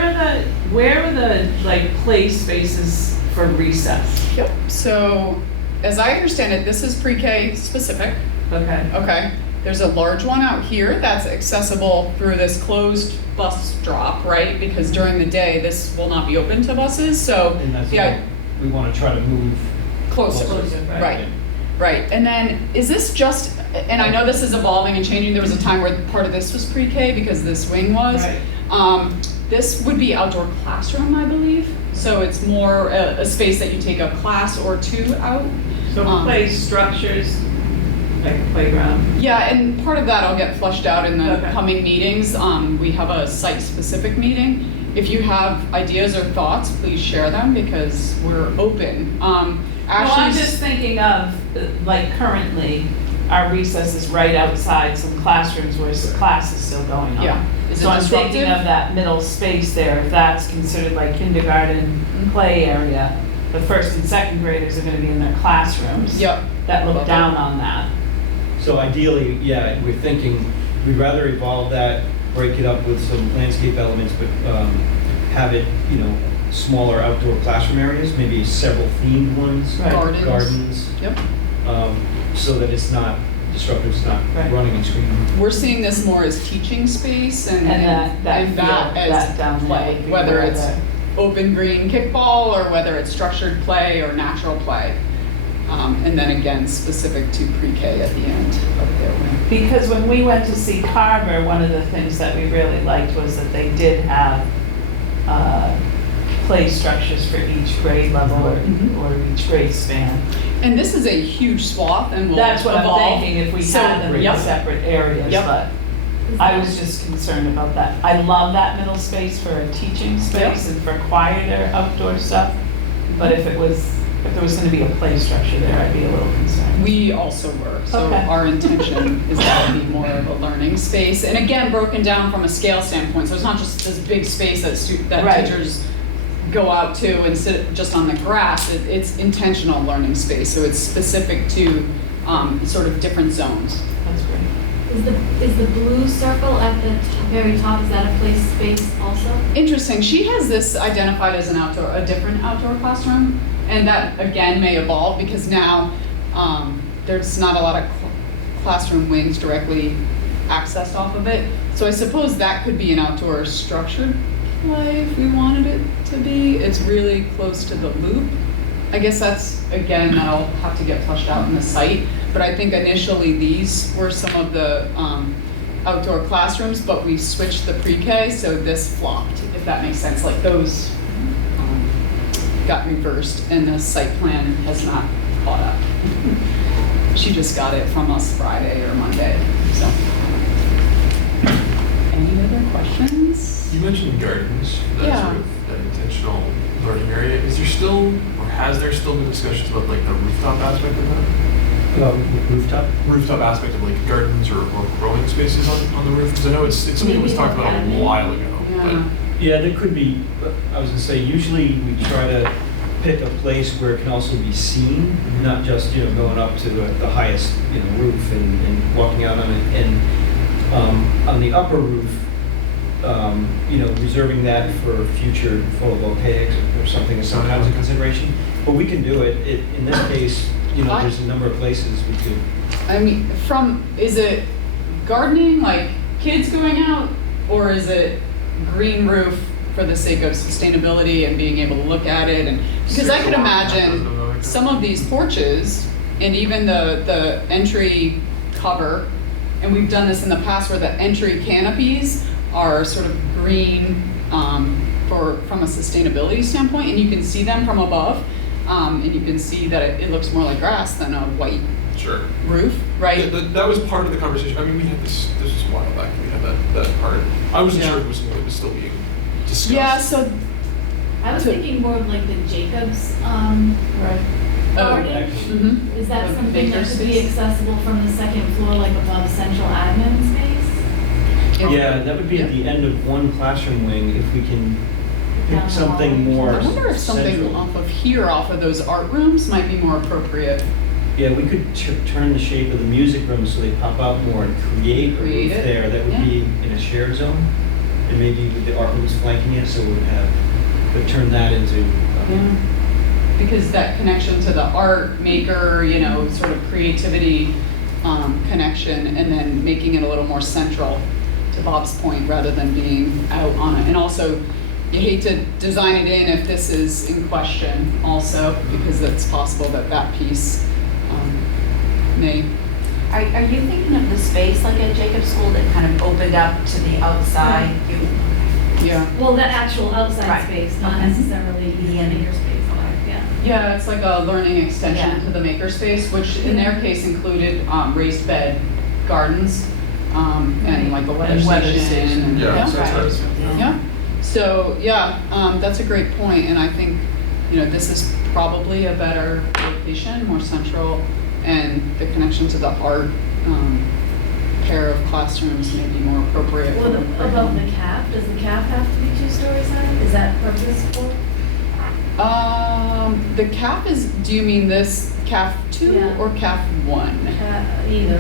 are the like play spaces for recess? Yep. So, as I understand it, this is pre-K specific. Okay. Okay. There's a large one out here that's accessible through this closed bus drop, right? Because during the day, this will not be open to buses, so And that's yeah, what we want to try to move closer, closer. right? Right, and then is this just, and I know this is evolving and changing, there was a time where part of this was pre-K because this wing was. Right. This would be outdoor classroom, I believe, so it's more a space that you take a class or two out. So play structures, like a playground. Yeah, and part of that will get fleshed out in the Okay. coming meetings. We have a site-specific meeting. If you have ideas or thoughts, please share them because we're open. No, I'm Ashley's- just thinking of, like currently, our recess is right outside some classrooms where class is still going on. Yeah. Is it So I'm thinking disruptive? of that middle space there, if that's considered like kindergarten play area. The first and second graders are gonna be in their classrooms. Yep. That look down on that. So ideally, yeah, we're thinking, we'd rather evolve that, break it up with some landscape elements, but have it, smaller outdoor classroom areas, maybe several themed ones. Right. Gardens. Yep. So that it's not disruptive, it's not Right. running and screaming. We're seeing this more as teaching space and that and field, that as that down there play, would be whether where it's open green kickball or whether it's structured play or natural play. And then again, specific to pre-K at the end of their wing. Because when we went to see Carver, one of the things that we really liked was that they did have play structures for each grade level or each grade span. And this is a huge swath and will That's what evolve. I'm thinking, if we So- had them in Yep. separate areas, Yep. but I was just concerned about that. I love that middle space for a teaching space and for quieter outdoor stuff, but if there was gonna be a play structure there, I'd be a little concerned. We also were, so Okay. our intention is that it be more of a learning space. And again, broken down from a scale standpoint, so it's not just this big space that Right. teachers go out to and sit just on the grass. It's intentional learning space, so it's specific to sort of different zones. That's great. Is the blue circle at the very top, is that a play space also? Interesting, she has this identified as a different outdoor classroom, and that again may evolve because now there's not a lot of classroom wings directly accessed off of it. So I suppose that could be an outdoor structured play if we wanted it to be. It's really close to the loop. I guess that's, again, that'll have to get flushed out in the site. But I think initially these were some of the outdoor classrooms, but we switched the pre-K, so this flopped, if that makes sense. Like those got reversed and the site plan has not caught up. She just got it from us Friday or Monday, so. Any other questions? You mentioned gardens, that Yeah. sort of that intentional learning area. Is there still, or has there still been discussions about like the rooftop aspect of that? Rooftop? Rooftop aspect of like gardens or growing spaces on the roof? Because I know it's something that was talked about a while ago. Yeah. Yeah, there could be, I was gonna say, usually we try to pick a place where it can also be seen, not just, going up to the highest, roof and walking out on it. And on the upper roof, reserving that for future photovoltaics or something is sometimes a consideration. But we can do it. In this case, there's a number of places we could. I mean, is it gardening, like kids going out, or is it green roof for the sake of sustainability and being able to look at it? And because I could imagine some of these porches and even the entry cover, and we've done this in the past where the entry canopies are sort of green from a sustainability standpoint, and you can see them from above, and you can see that it looks more like grass than a white Sure. roof, right? Yeah, that was part of the conversation. I mean, we had this was a while back. We had that part. I wasn't sure if it was something that was still being discussed. Yeah, so I was thinking more of like the Jacobs, Right. garden. mhm. Is that The something bigger that could be space. accessible from the second floor, like above central admin space? Yeah, that would be at the end of one classroom wing if we can Down pick the something hall. more I wonder if something central. off of here, off of those art rooms, might be more appropriate. Yeah, we could turn the shape of the music room so they pop out more and create a Create roof it, there. That would yeah. be in a shared zone. And maybe with the art rooms flanking it, so but turn that into. Yeah. Because that connection to the art maker, sort of creativity connection, and then making it a little more central to Bob's point, rather than being out on it. And also, you hate to design it in if this is in question also, because it's possible that piece may, Are you thinking of the space like at Jacob School that kind of opened up to the outside? yeah. Well, the actual outside Right. space, not Okay. necessarily the Yeah. maker space, yeah. Yeah, it's like a learning extension Yeah. to the makerspace, which in their case included raised bed gardens, and like a weather And weather station. station. and- Yeah, so Right. that's what I was thinking. Yeah, so, yeah, that's a great point, and I think, this is probably a better location, more central, and the connection to the art, pair of classrooms may be more appropriate. Well, for- about the calf, does the calf have to be 2 stories high? Is that purposeful? The CAF is, do you mean this CAF 2 Yeah. or CAF 1? Either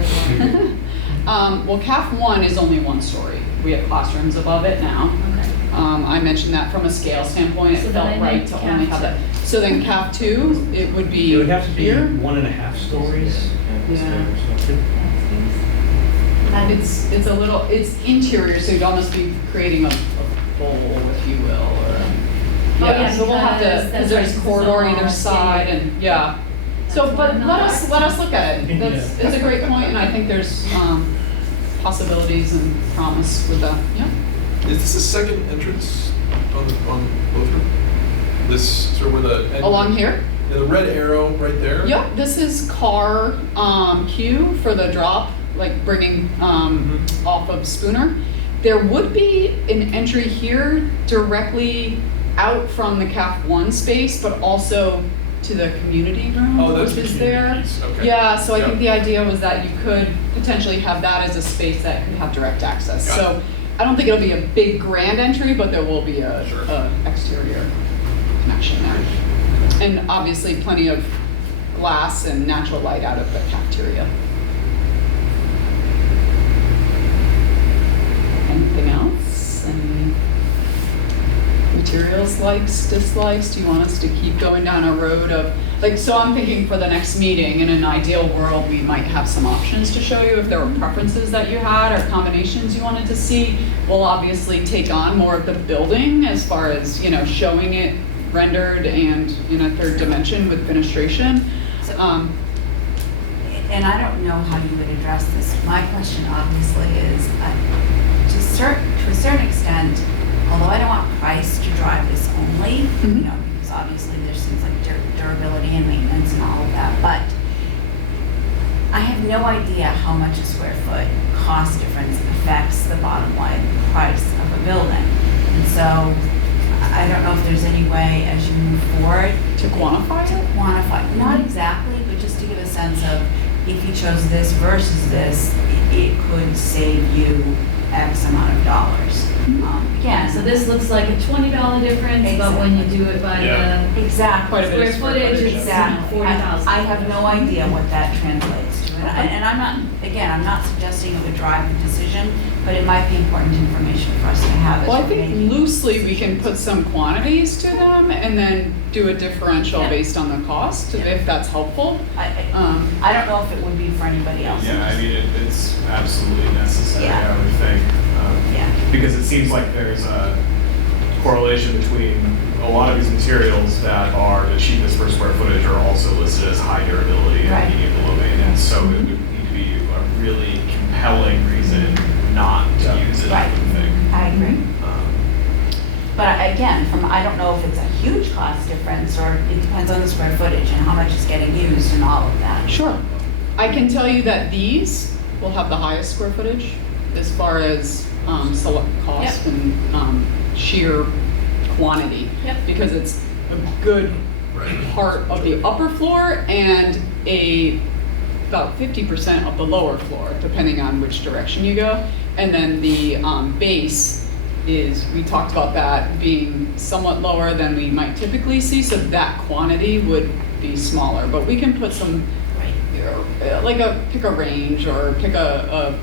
one. Well, CAF 1 is only 1 story. We have classrooms above it now. Okay. I mentioned that from a scale standpoint, So it then I felt right meant to CAF only have two. that. So then CAF 2, it would be It would have to be here. 1.5 stories. Yeah. Yeah, It's a little, it's interior, so you'd almost be creating a bowl, if you will, or. Oh, yeah, So we'll have to, because because that's there's right, corridor it's either all side shaded. and, yeah. So, That's but why let us look at it. That's, Yeah. it's a great point, and I think there's, possibilities and promise with that, yeah. Is this a second entrance on both of them? This sort of where the Along here? Yeah, the red arrow right there. Yep, this is car queue for the drop, like bringing off of Spooner. There would be an entry here directly out from the CAF 1 space, but also to the community room, Oh, that's which the is community there. piece, okay. Yeah, so I Yep. think the idea was that you could potentially have that as a space that could have direct access. Got So I don't think it'll be a big grand entry, but there will be a Sure. exterior connection there. And obviously plenty of glass and natural light out of the cafeteria. Anything else? Any materials likes, dislikes? Do you want us to keep going down a road of, like, so I'm thinking for the next meeting, in an ideal world, we might have some options to show you if there were preferences that you had or combinations you wanted to see. We'll obviously take on more of the building as far as, showing it rendered and in a third dimension with fenestration. So- And I don't know how you would address this. My question obviously is, to a certain extent, although I don't want price to drive this only, Mhm. because obviously there seems like durability and maintenance and all of that, but I have no idea how much a square foot cost difference affects the bottom line price of a building. And so I don't know if there's any way as you move forward To quantify it? quantify, not exactly, but just to give a sense of if you chose this versus this, it could save you X amount of dollars. Yeah, so this looks like a $20 difference, but when you do it by Yeah. the Exactly. Quite a bit of square square footage, footage. it's Exactly. 40,000. I have no idea what that translates to. And I'm not, again, I'm not suggesting it would drive the decision, but it might be important information for us to have as Well, I we're think making loosely we can put some quantities to them and then do a differential Yeah. based on the cost, Yeah. if that's helpful. I don't know if it would be for anybody else. Yeah, I mean, it's absolutely necessary, Yeah. I would think. Yeah. Because it seems like there's a correlation between a lot of these materials that are the cheapest per square footage are also listed as high durability Right. and medium to low maintenance. So it would need to be a really compelling reason not to use it, I Right. would think. I agree. Um, But again, I don't know if it's a huge cost difference or it depends on the square footage and how much is getting used and all of that. Sure. I can tell you that these will have the highest square footage as far as select cost Yep. and sheer quantity. Yep. Because it's a good part of the upper floor and about 50% of the lower floor, depending on which direction you go. And then the base is, we talked about that being somewhat lower than we might typically see, so that quantity would be smaller. But we can put some, pick a range or pick a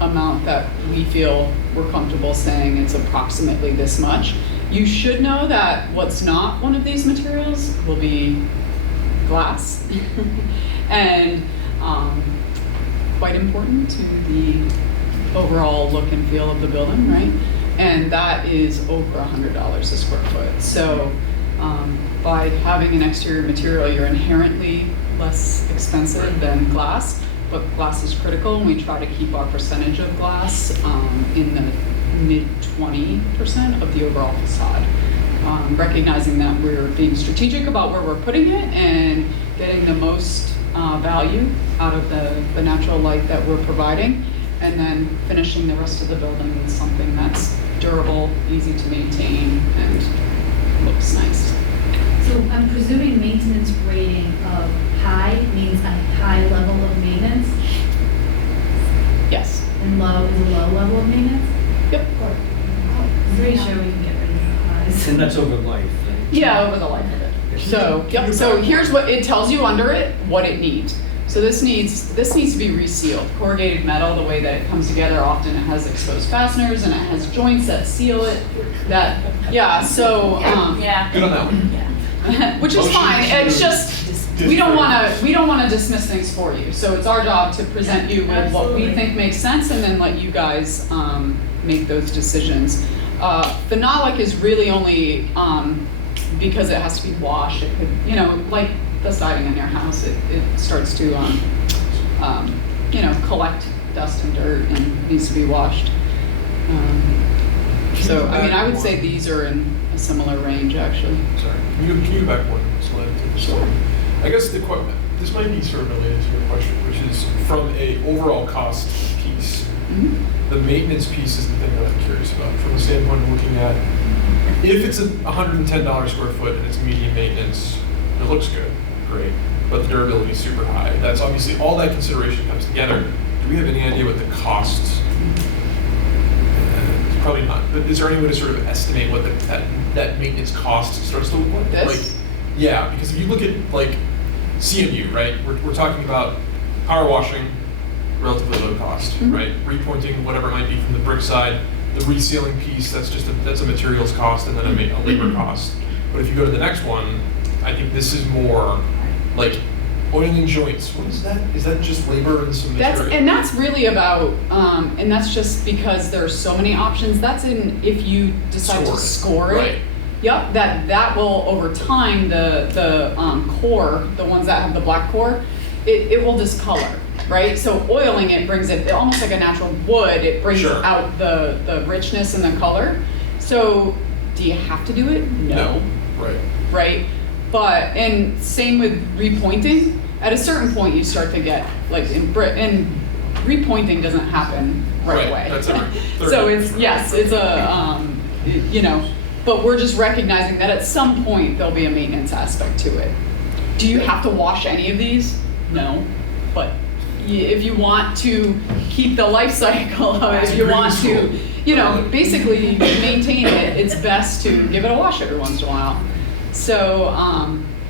amount that we feel we're comfortable saying it's approximately this much. You should know that what's not one of these materials will be glass and quite important to the overall look and feel of the building, right? And that is over $100 a square foot. So by having an exterior material, you're inherently less expensive than glass, but glass is critical, and we try to keep our percentage of glass in the mid 20% of the overall facade. Recognizing that we're being strategic about where we're putting it and getting the most value out of the natural light that we're providing, and then finishing the rest of the building with something that's durable, easy to maintain, and looks nice. So I'm presuming maintenance rating of high means a high level of maintenance, Yes. and low is a low level of maintenance? Yep. I'm pretty sure we can get rid of the highs. And that's over life, right? Yeah, over the life of it. So, yep, so here's what, it tells you under it what it needs. So this needs to be resealed. Corrugated metal, the way that it comes together, often it has exposed fasteners and it has joints that seal it. Yeah, so, Yeah. Good on that one. which is Motion fine, to it's just, we don't wanna dismiss things for you. So it's our job to present you with what we Absolutely. think makes sense and then let you guys, make those decisions. Phenolic is really only, because it has to be washed. It could, like the siding in your house, it starts to, collect dust and dirt and needs to be washed. So, I mean, I would say these are in a similar range, actually. Sorry. Can you go back one slide? Sure. I guess this might be sort of related to your question, which is from a overall cost piece. Mhm. The maintenance piece is the thing that I'm curious about from the standpoint of looking at if it's a $110 square foot and it's medium maintenance, it looks good, great, but the durability is super high. That's obviously all that consideration comes together. Do we have any idea what the costs? Probably not. But is there any way to sort of estimate what that maintenance cost starts to look like? This? Like, yeah, because if you look at like CMU, right? We're talking about power washing, relatively low cost, Mhm. right? Repointing, whatever it might be from the brick side, the resealing piece, that's a materials cost and then a labor cost. But if you go to the next one, I think this is more like oiling joints. What is that? Is that just labor and some material? That's really about, and that's just because there's so many options. That's in, if you decide to score it. Right. Yep, that will, over time, the core, the ones that have the black core, it will discolor, right? So oiling it brings it, almost like a natural wood, it brings Sure. out the richness and the color. So, do you have to do it? No. Right. Right? But, and same with repointing, at a certain point you start to get, like, and repointing doesn't happen right away. That's every third So year. it's a, but we're just recognizing that at some point there'll be a maintenance aspect to it. Do you have to wash any of these? No, but if you want to keep the life cycle of it, if you want to, basically maintain it, it's best to give it a wash every once in a while. So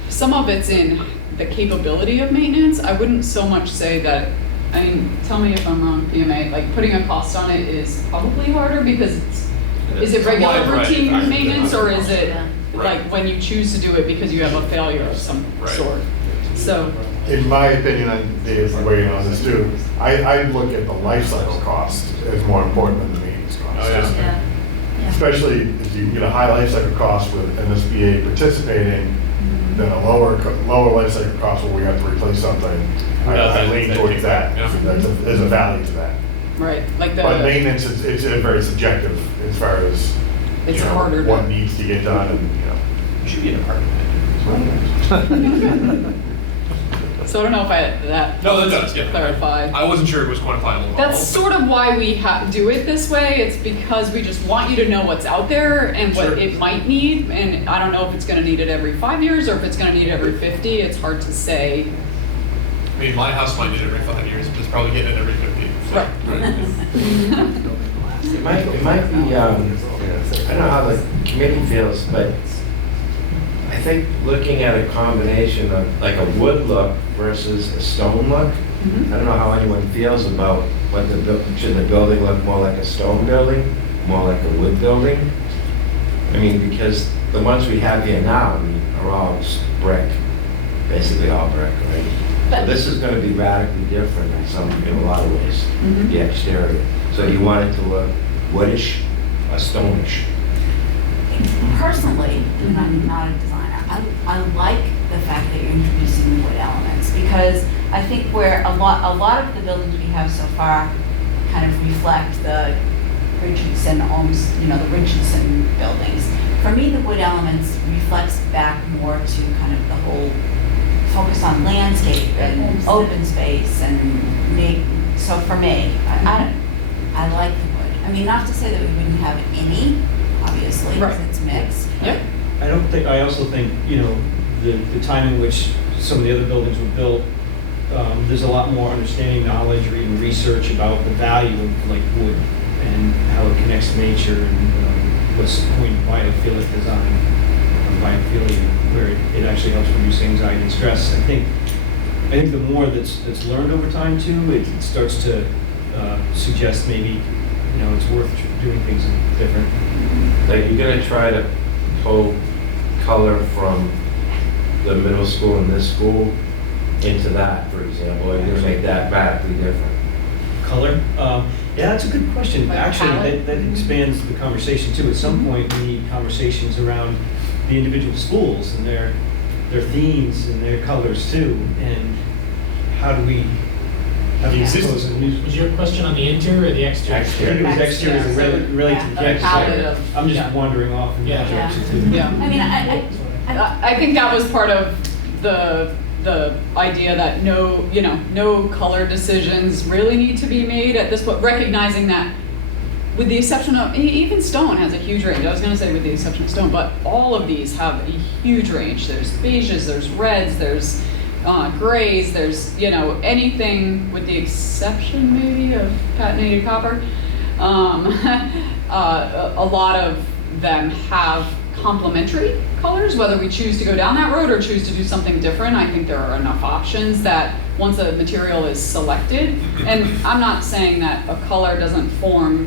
some of it's in the capability of maintenance. I wouldn't so much say that, I mean, tell me if I'm wrong, PMA, like putting a cost on it is probably harder because is it regular Wide variety of routine factors. maintenance or is it Right. like when you choose to do it because you have a failure of some Right. sort? So, In my opinion, and Dave's weighing on this too, I look at the life cycle cost as more important than the maintenance cost. Oh, yeah. Yeah. Especially if you get a high life cycle cost with MSBA participating, then a lower life cycle cost where we have to replace something. I lean towards that. Yeah. There's a value to that. right, like But the, maintenance is very subjective as far as it's harder to. what needs to get done and, You should be an apartment. So I don't know if that No, that does, yeah. clarify. I wasn't sure it was quantifiable. at That's all, sort of why we do it this way. It's because we just want you to know what's out there and what Sure. it might need. And I don't know if it's going to need it every 5 years or if it's going to need it every 50. It's hard to say. I mean, my house might need it every 5 years, but it's probably getting it every 50. So, It might be, I don't know how the committee feels, but I think looking at a combination of like a wood look versus a stone look, I don't know how anyone feels about what should the building look more like a stone building, more like a wood building? I mean, because the ones we have here now are all brick, basically all brick, right? So this is going to be radically different in a lot of ways, the exterior. So you want it to look woodish or stonish? Personally, and I'm not a designer, I like the fact that you're introducing the wood elements, because I think where a lot of the buildings we have so far kind of reflect the Richardson homes, the Richardson buildings. For me, the wood elements reflects back more to kind of the whole focus on landscape and open space and so for me, I like the wood. I mean, not to say that we wouldn't have any, obviously, because Right. it's mixed. Yep. I also think, the time in which some of the other buildings were built, there's a lot more understanding, knowledge, or even research about the value of like wood and how it connects to nature and what's the point of biophilic design, biophilia, where it actually helps reduce anxiety and stress. I think the more that's learned over time too, it starts to suggest maybe, it's worth doing things different. Like, you're gonna try to pull color from the middle school and this school into that, for example, or you're gonna make that radically different. Color? Yeah, that's a good question. Like Actually, palette? that expands the conversation too. At some point, we need conversations around the individual schools and their themes and their colors too. And how do we propose a new? Was your question on the interior or the exterior? I think it was exterior related to the Yeah, a palette campus. of- I'm yeah. just wandering off in that Yeah. direction too. Yeah. I mean, I think that was part of the idea that no color decisions really need to be made at this point, recognizing that with the exception of, even stone has a huge range. I was gonna say with the exception of stone, but all of these have a huge range. There's beiges, there's reds, there's grays, there's, anything with the exception maybe of patinated copper. A lot of them have complementary colors, whether we choose to go down that road or choose to do something different. I think there are enough options that once a material is selected, and I'm not saying that a color doesn't form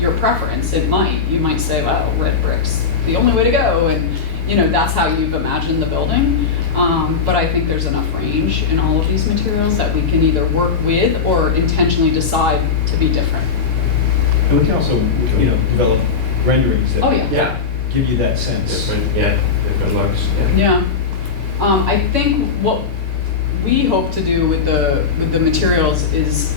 your preference. It might. You might say, well, red brick's the only way to go, and that's how you've imagined the building. But I think there's enough range in all of these materials that we can either work with or intentionally decide to be different. And we can also, develop renderings Oh, that yeah. give you that sense. Different looks, yeah. Yeah. I think what we hope to do with the materials is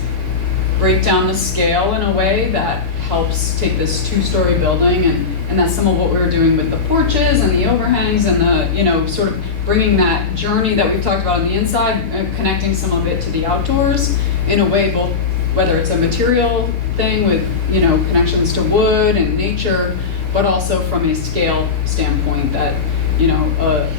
break down the scale in a way that helps take this two-story building, and that's some of what we were doing with the porches and the overhangs and the, sort of bringing that journey that we've talked about on the inside and connecting some of it to the outdoors in a way, both whether it's a material thing with, connections to wood and nature, but also from a scale standpoint that, a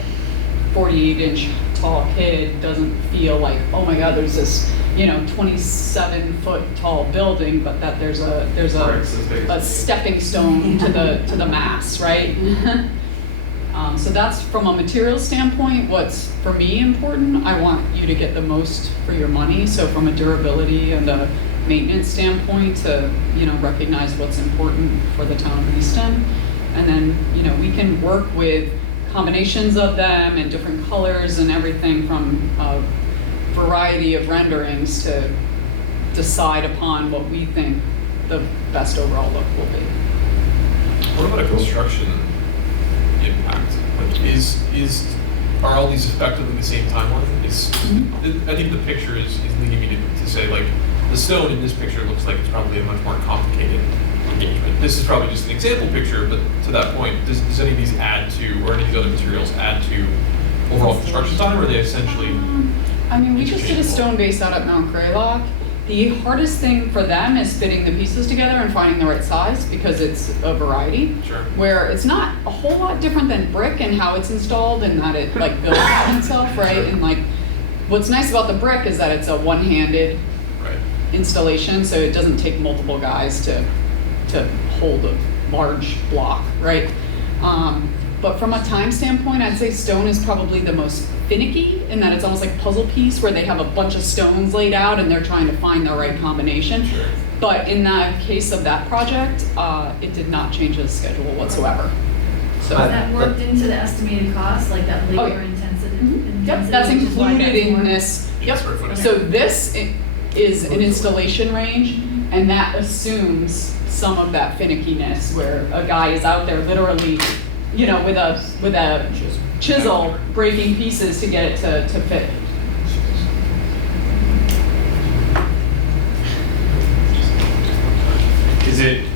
48-inch tall kid doesn't feel like, oh my God, there's this, 27-foot tall building, but that there's a stepping stone to the mass, right? So that's from a material standpoint. What's for me important, I want you to get the most for your money. So from a durability and a maintenance standpoint, to recognize what's important for the town of Easton, and then we can work with combinations of them and different colors and everything from a variety of renderings to decide upon what we think the best overall look will be. What about a construction impact? Like, are all these effectively the same timeline? I think the picture is leading me to say, like, the stone in this picture looks like it's probably a much more complicated engagement. This is probably just an example picture, but to that point, does any of these add to, or any of these other materials add to overall construction time, or are they essentially? We just did a stone base out at Mount Greylock. The hardest thing for them is fitting the pieces together and finding the right size, because it's a variety. Sure. Where it's not a whole lot different than brick and how it's installed, and that it like builds on itself, right? Sure. And like, what's nice about the brick is that it's a one-handed Right. installation, so it doesn't take multiple guys to hold a large block, right? But from a time standpoint, I'd say stone is probably the most finicky, in that it's almost like a puzzle piece where they have a bunch of stones laid out and they're trying to find the right combination. Sure. But in the case of that project, it did not change the schedule whatsoever. So, Is that worked into the estimated cost, like that Oh, yeah. labor intensity? yep, that's which is why included that's in more? this. In Yep. square footage. So this is an installation range, and that assumes some of that finickiness where a guy is out there literally, with a chisel, breaking pieces to get it to fit. Is it,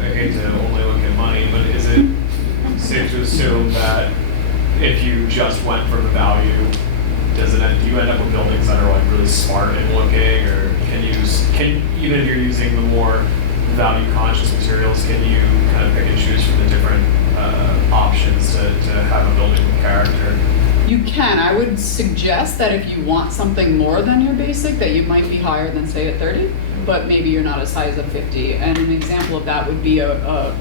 I hate to only look at money, but is it safe to assume that if you just went for the value, do you end up with buildings that are like really smart in looking, or even if you're using the more value conscious materials, can you kind of pick and choose from the different options to have a building with character? You can. I would suggest that if you want something more than your basic, that you might be higher than say a 30, but maybe you're not as high as a 50. And an example of that would be a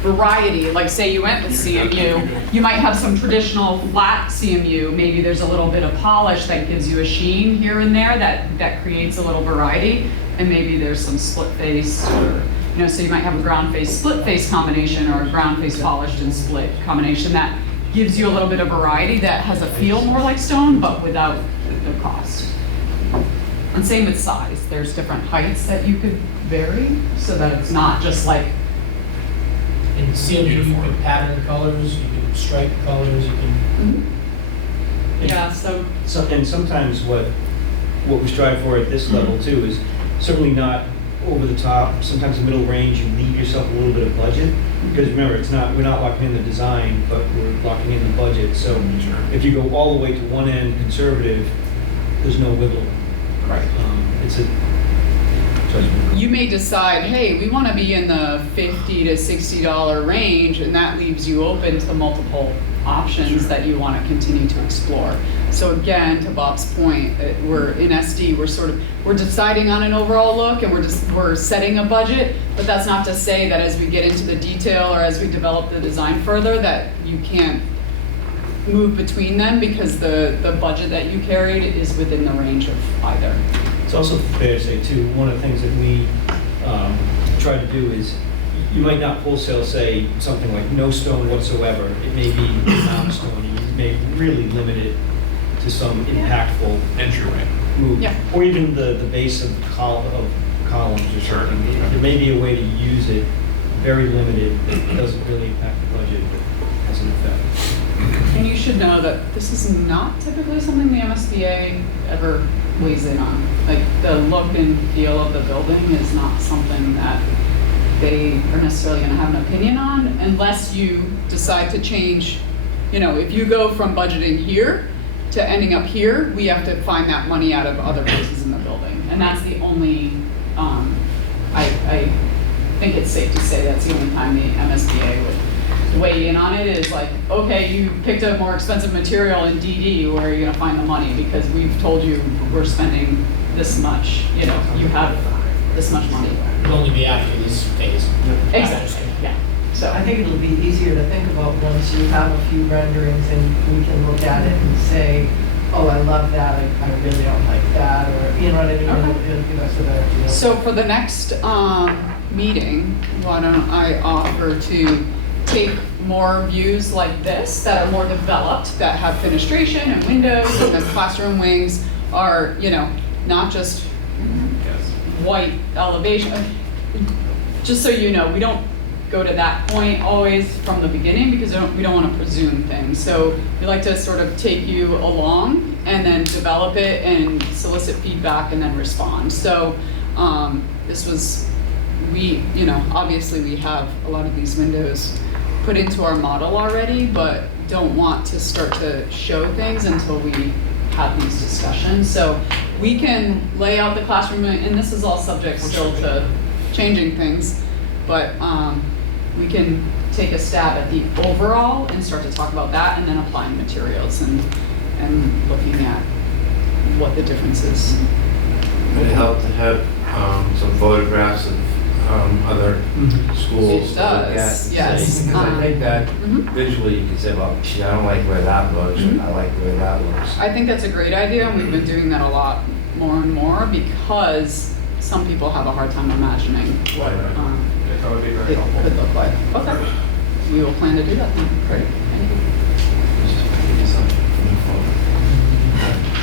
variety. Like say you went with CMU, you might have some traditional flat CMU. Maybe there's a little bit of polish that gives you a sheen here and there that creates a little variety. And maybe there's some split face, or so you might have a ground face split face combination, or a ground face polished and split combination that gives you a little bit of variety that has a feel more like stone, but without the cost. And same with size. There's different heights that you could vary so that it's not just like. In CMU, you can pattern colors, you can stripe colors, you can. Yeah, so. And sometimes what we strive for at this level too is certainly not over the top. Sometimes the middle range, you leave yourself a little bit of budget. Because remember, we're not locking in the design, but we're locking in the budget. So if you go all the way to one end conservative, there's no wiggle. Right. It's a judgment. You may decide, hey, we want to be in the $50 to $60 range, and that leaves you open to multiple options that you want to continue to explore. So again, to Bob's point, we're in SD, we're deciding on an overall look, and we're setting a budget, but that's not to say that as we get into the detail or as we develop the design further that you can't move between them, because the budget that you carried is within the range of either. It's also fair to say too, one of the things that we try to do is, you might not wholesale say something like no stone whatsoever. It may be non-stone. You may really limit it to some impactful Entryway. move. Yeah. Or even the base of columns or Sure. something. There may be a way to use it very limited that doesn't really impact the budget, but has an effect. And you should know that this is not typically something the MSBA ever weighs in on. Like the look and feel of the building is not something that they are necessarily going to have an opinion on unless you decide to change. If you go from budgeting here to ending up here, we have to find that money out of other places in the building. And that's the only, I think it's safe to say that's the only time the MSBA would weigh in on it, is like, okay, you picked a more expensive material in DD, where are you going to find the money? Because we've told you we're spending this much, you have this much money. It'll only be after this phase. Exactly, yeah. So I think it'll be easier to think about once you have a few renderings and we can look at it and say, oh, I love that, I really don't like that, or, you know what I mean? Okay. It'll give us a better feel. So for the next meeting, why don't I offer to take more views like this that are more developed, that have fenestration and windows, and the classroom wings are, not just white elevation. Just so you know, we don't go to that point always from the beginning, because we don't want to presume things. So we like to sort of take you along and then develop it and solicit feedback and then respond. So this was, obviously we have a lot of these windows put into our model already, but don't want to start to show things until we have these discussions. So we can lay out the classroom, and this is all subject still to changing things, but we can take a stab at the overall and start to talk about that, and then applying materials and looking at what the difference is. Would it help to have some photographs of other schools It to look at? does, yes. Because I think that Mhm. visually you can say, well, gee, I don't like the way that looks, Mhm. I like the way that looks. I think that's a great idea, and we've been doing that a lot more and more, because some people have a hard time imagining what That would be very it helpful. could look like. Okay, we will plan to do that then. Great, thank you.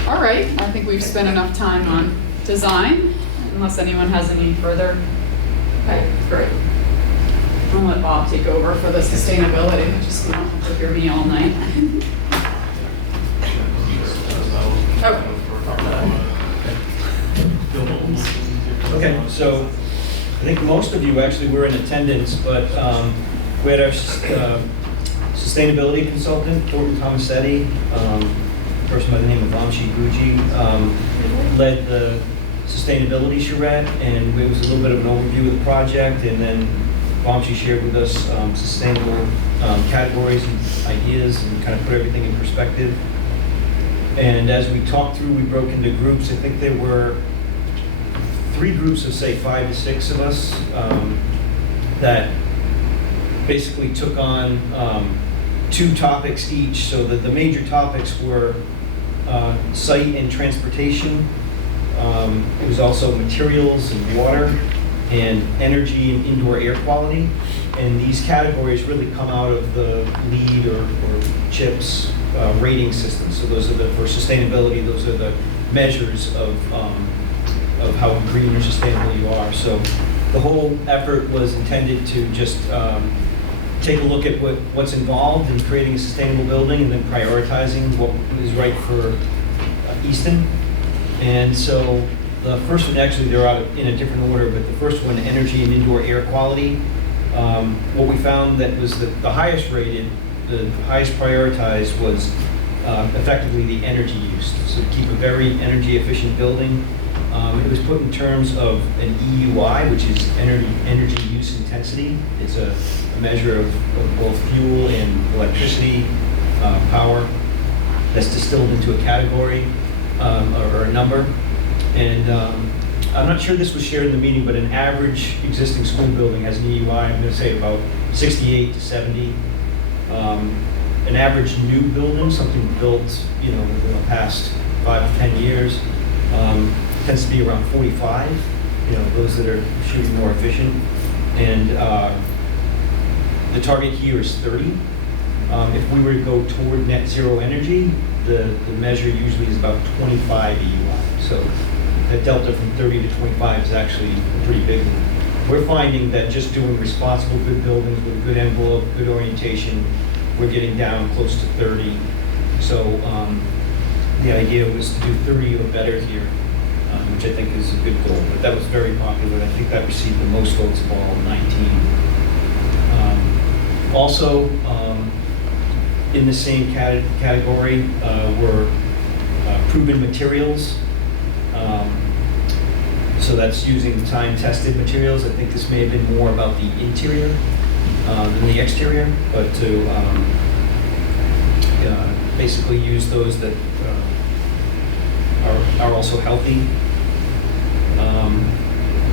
All right, I think we've spent enough time on design, unless anyone has any further. Okay, great. I'll let Bob take over for the sustainability, just so you don't have to hear me all night. Okay, so I think most of you actually were in attendance, but we had our sustainability consultant, Thornton Tomasetti, a person by the name of Vamshi Guji, led the sustainability charrette, and it was a little bit of an overview of the project, and then Vamshi shared with us sustainable categories and ideas and kind of put everything in perspective. And as we talked through, we broke into groups. I think there were 3 groups of, say, 5 to 6 of us that basically took on 2 topics each. So that the major topics were site and transportation. It was also materials and water and energy and indoor air quality. And these categories really come out of the LEED or CHIPS rating system. So those are for sustainability, those are the measures of how green or sustainable you are. So the whole effort was intended to just take a look at what's involved in creating a sustainable building and then prioritizing what is right for Easton. And so the first one, actually they're out in a different order, but the first one, energy and indoor air quality, what we found that was the highest rated, the highest prioritized was effectively the energy use. So to keep a very energy efficient building. It was put in terms of an EUI, which is energy use intensity. It's a measure of both fuel and electricity power that's distilled into a category or a number. And I'm not sure this was shared in the meeting, but an average existing school building has an EUI, I'm going to say about 68 to 70. An average new building, something built, within the past 5 to 10 years, tends to be around 45. Those that are shooting more efficient, and the target here is 30. If we were to go toward net zero energy, the measure usually is about 25 EUI. So that delta from 30 to 25 is actually a pretty big one. We're finding that just doing responsible, good buildings with a good envelope, good orientation, we're getting down close to 30. So the idea was to do 30 or better here, which I think is a good goal. But that was very popular. I think that received the most votes of all, 19. Also, in the same category were proven materials. So that's using time-tested materials. I think this may have been more about the interior than the exterior, but to basically use those that are also healthy.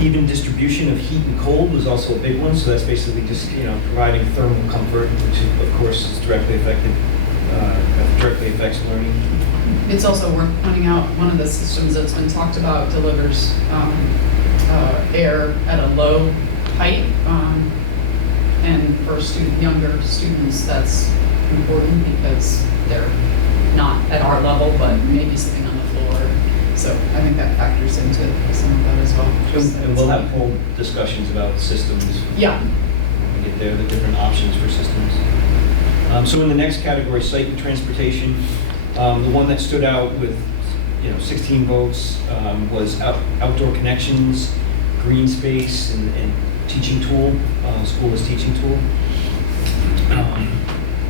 Even distribution of heat and cold was also a big one, so that's basically just providing thermal comfort, which of course is directly affects learning. It's also worth pointing out, one of the systems that's been talked about delivers air at a low height, and for younger students, that's important because they're not at our level, but maybe sitting on the floor. So I think that factors into some of that as well. And we'll have whole discussions about systems. Yeah. When we get there, the different options for systems. So in the next category, site and transportation, the one that stood out with 16 votes was outdoor connections, green space, and teaching tool, school as teaching tool.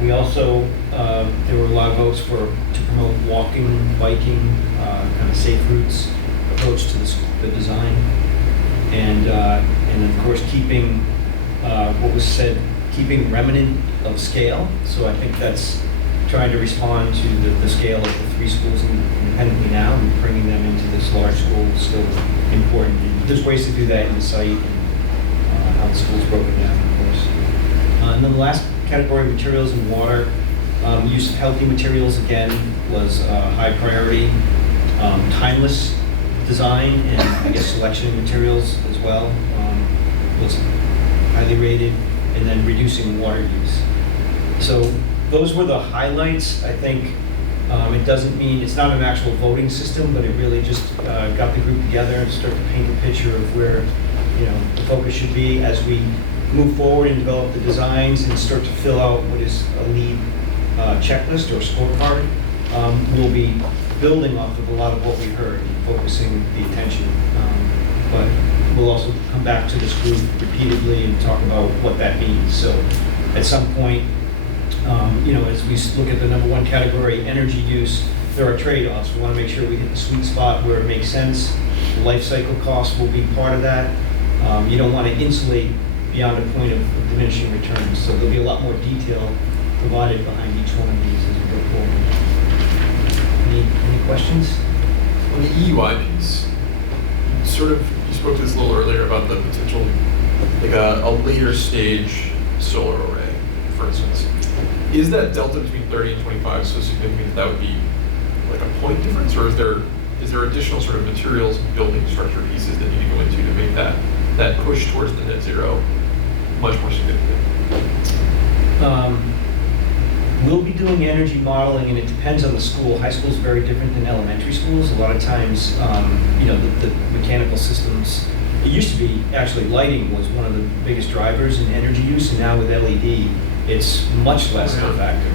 We also, there were a lot of votes to promote walking, biking, kind of safe routes approach to the design. And of course keeping, what was said, keeping remnant of scale. So I think that's trying to respond to the scale of the 3 schools independently now, and bringing them into this large school is still important. And there's ways to do that in the site and how the school's broken down, of course. And then the last category, materials and water. Use of healthy materials, again, was high priority. Timeless design and I guess selection of materials as well was highly rated. And then reducing water use. So those were the highlights. I think it doesn't mean, it's not an actual voting system, but it really just got the group together and start to paint a picture of where the focus should be as we move forward and develop the designs and start to fill out what is a LEED checklist or scorecard. We'll be building off of a lot of what we heard and focusing the attention. But he'll also come back to this group repeatedly and talk about what that means. So at some point, as we look at the number one category, energy use, there are trade-offs. We want to make sure we hit the sweet spot where it makes sense. Life cycle costs will be part of that. You don't want to insulate beyond a point of diminishing returns. So there'll be a lot more detail provided behind each one of these as we go forward. Any questions? On the EUI piece, you spoke to this a little earlier about the potential, like a later stage solar array, for instance. Is that delta between 30 and 25 so significant that would be like a point difference, or is there additional sort of materials and building structure pieces that need to go into to make that push towards the net zero much more significant? We'll be doing energy modeling, and it depends on the school. High school is very different than elementary schools. A lot of times, the mechanical systems, it used to be actually lighting was one of the biggest drivers in energy use, and now with LED, it's much less of a factor.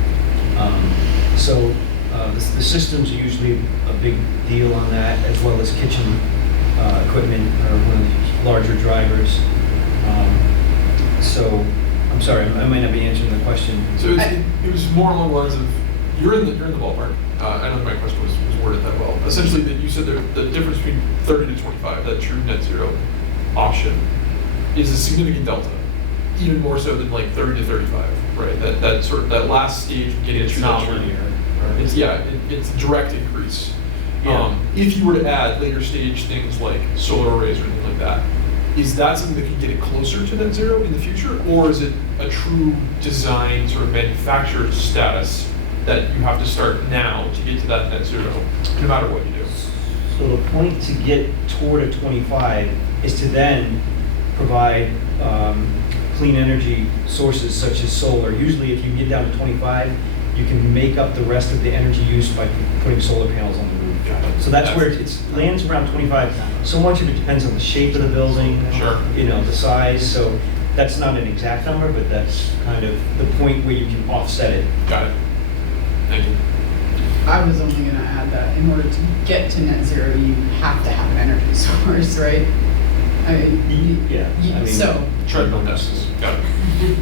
The systems are usually a big deal on that, as well as kitchen equipment are one of the larger drivers. I'm sorry, I might not be answering the question. So it was more along the lines of, you're in the ballpark. I don't think my question was worded that well. Essentially, that you said the difference between 30 to 25, that true net zero option, is a significant delta, even more so than like 30 to 35, right? That sort of that last stage of getting It's to not that true- linear. It's it's a direct increase. Yeah. If you were to add later stage things like solar arrays or anything like that, is that something that can get it closer to net zero in the future, or is it a true design sort of manufactured status that you have to start now to get to that net zero, no matter what you do? So the point to get toward a 25 is to then provide clean energy sources such as solar. Usually if you get down to 25, you can make up the rest of the energy use by putting solar panels on the roof. So that's where it lands around 25. So much of it depends on the shape of the building, Sure. The size. So that's not an exact number, but that's kind of the point where you can offset it. Got it. Thank you. I was only gonna add that in order to get to net zero, you have to have an energy source, right? I mean, Yeah. I mean, so, Treadmill desks. Got it.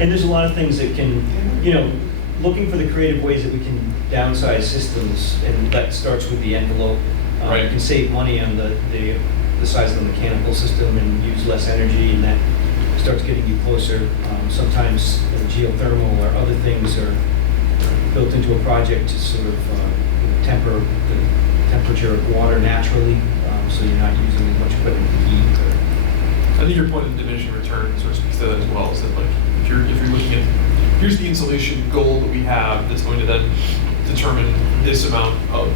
And there's a lot of things that can, looking for the creative ways that we can downsize systems, and that starts with the envelope. Right. You can save money on the size of the mechanical system and use less energy, and that starts getting you closer. Sometimes geothermal or other things are built into a project to sort of temper the temperature of water naturally, so you're not using as much equipment to heat. I think your point of diminishing return sort of speaks to that as well, is that like if you're looking at, here's the insulation goal that we have that's going to then determine this amount of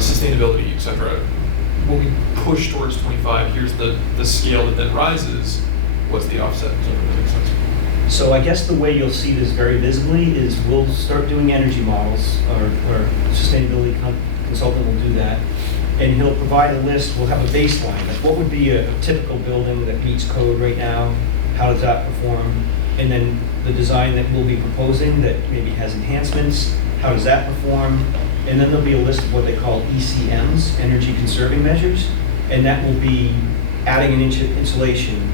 sustainability, et cetera. When we push towards 25, here's the scale that then rises. What's the offset? Does that make sense? So I guess the way you'll see this very visibly is we'll start doing energy models, or sustainability consultant will do that, and he'll provide a list. We'll have a baseline, like what would be a typical building that meets code right now, how does that perform, and then the design that we'll be proposing that maybe has enhancements, how does that perform, and then there'll be a list of what they call ECMs, energy conserving measures, and that will be adding an inch of insulation,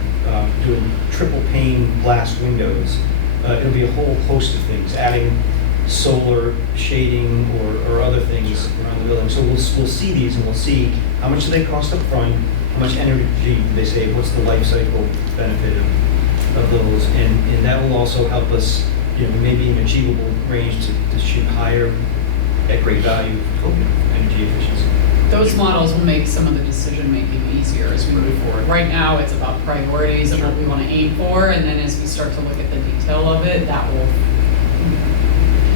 doing triple pane glass windows. It'll be a whole host of things, adding solar shading or other things around the building. So we'll see these, and we'll see how much do they cost up front, how much energy do they save, what's the life cycle benefit of those, and that will also help us, maybe an achievable range to shoot higher at great value energy efficiency. those models will make some of the decision-making easier as we move forward. Right now, it's about priorities and what we want to aim for, and then as we start to look at the detail of it, that will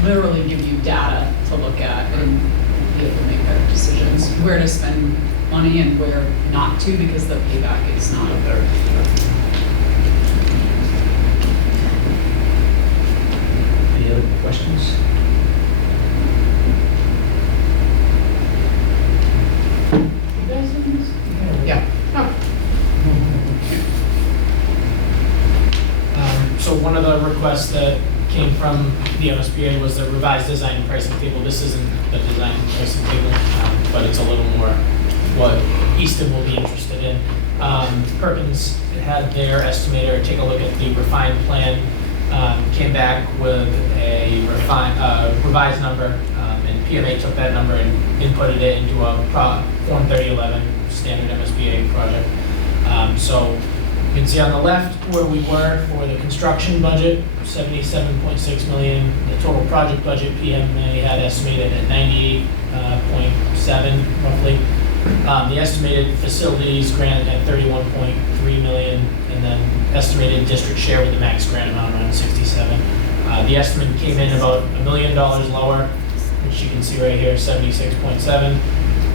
literally give you data to look at and be able to make better decisions, where to spend money and where not to, because the payback is not there. Any other questions? Yeah. So one of the requests that came from the MSBA was the revised design pricing table. This isn't the design pricing table, but it's a little more what Easton will be interested in. Perkins had their estimator take a look at the refined plan, came back with a revised number, and PMA took that number and inputted it into a Form 3011 standard MSBA project. So you can see on the left where we were for the construction budget, 77.6 million. The total project budget PMA had estimated at 98.7 roughly. The estimated facilities grant at 31.3 million, and then estimated district share with the max grant amount around 67. The estimate came in about $1 million lower, which you can see right here, 76.7.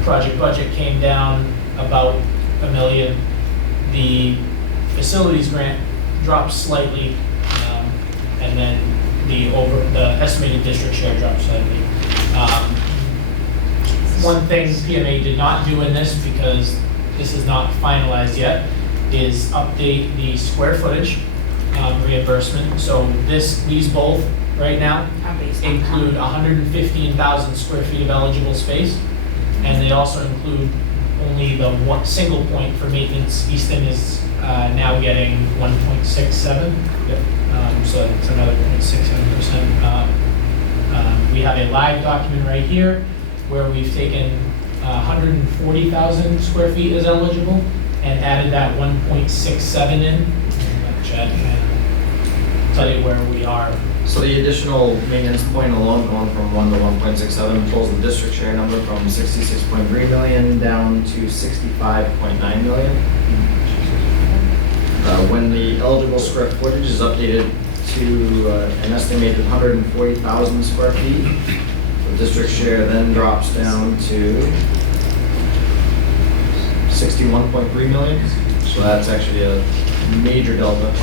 Project budget came down about $1 million. The facilities grant dropped slightly, and then the estimated district share dropped slightly. One thing PMA did not do in this, because this is not finalized yet, is update the square footage reimbursement. So these both right now include 115,000 square feet of eligible space, and they also include only the one single point for maintenance. Easton is now getting 1.67. So it's another 0.67%. We have a live document right here where we've taken 140,000 square feet as eligible and added that 1.67 in. Let Chad tell you where we are. So the additional maintenance point alone going from 1 to 1.67 pulls the district share number from 66.3 million down to 65.9 million. When the eligible square footage is updated to an estimated 140,000 square feet, the district share then drops down to 61.3 million. So that's actually a major delta.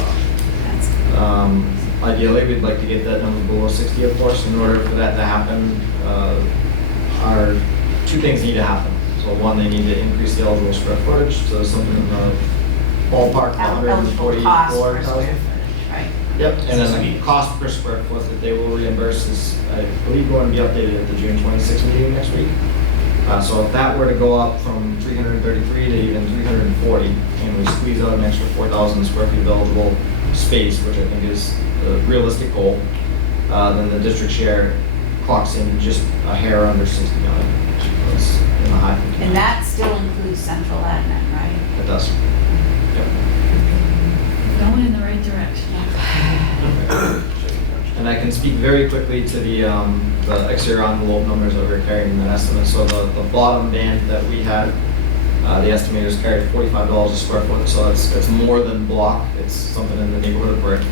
Ideally, we'd like to get that number below 60, of course. In order for that to happen, two things need to happen. So one, they need to increase the eligible square footage, so something in the ballpark of Eligible cost per 144,000. square footage, right? Yep, and then the cost per square foot that they will reimburse is, I believe, going to be updated at the June 26th meeting next week. So if that were to go up from 333 to even 340, and we squeeze out an extra 4,000 square feet of eligible space, which I think is a realistic goal, then the district share clocks in just a hair under 60 million. So it's in the high 50. And that still includes central admin, right? It does. Yep. Going in the right direction. And I can speak very quickly to the exterior envelope numbers that we're carrying in that estimate. So the bottom band that we had, the estimators carried $45 a square foot, so it's more than block. It's something in the neighborhood of brick.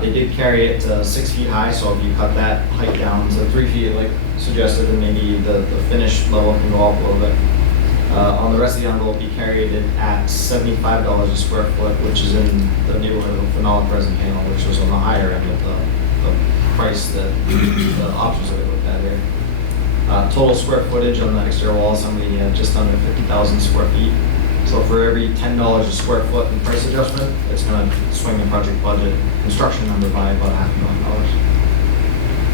They did carry it 6 feet high, so if you cut that height down to 3 feet, like suggested, then maybe the finish level can go up a little bit. On the rest of the envelope, you carried it at $75 a square foot, which is in the neighborhood of a phenolic resin panel, which was on the higher end of the price that the options that we looked at here. Total square footage on the exterior wall assembly just under 50,000 square feet. So for every $10 a square foot in price adjustment, it's going to swing the project budget construction number by about $500,000.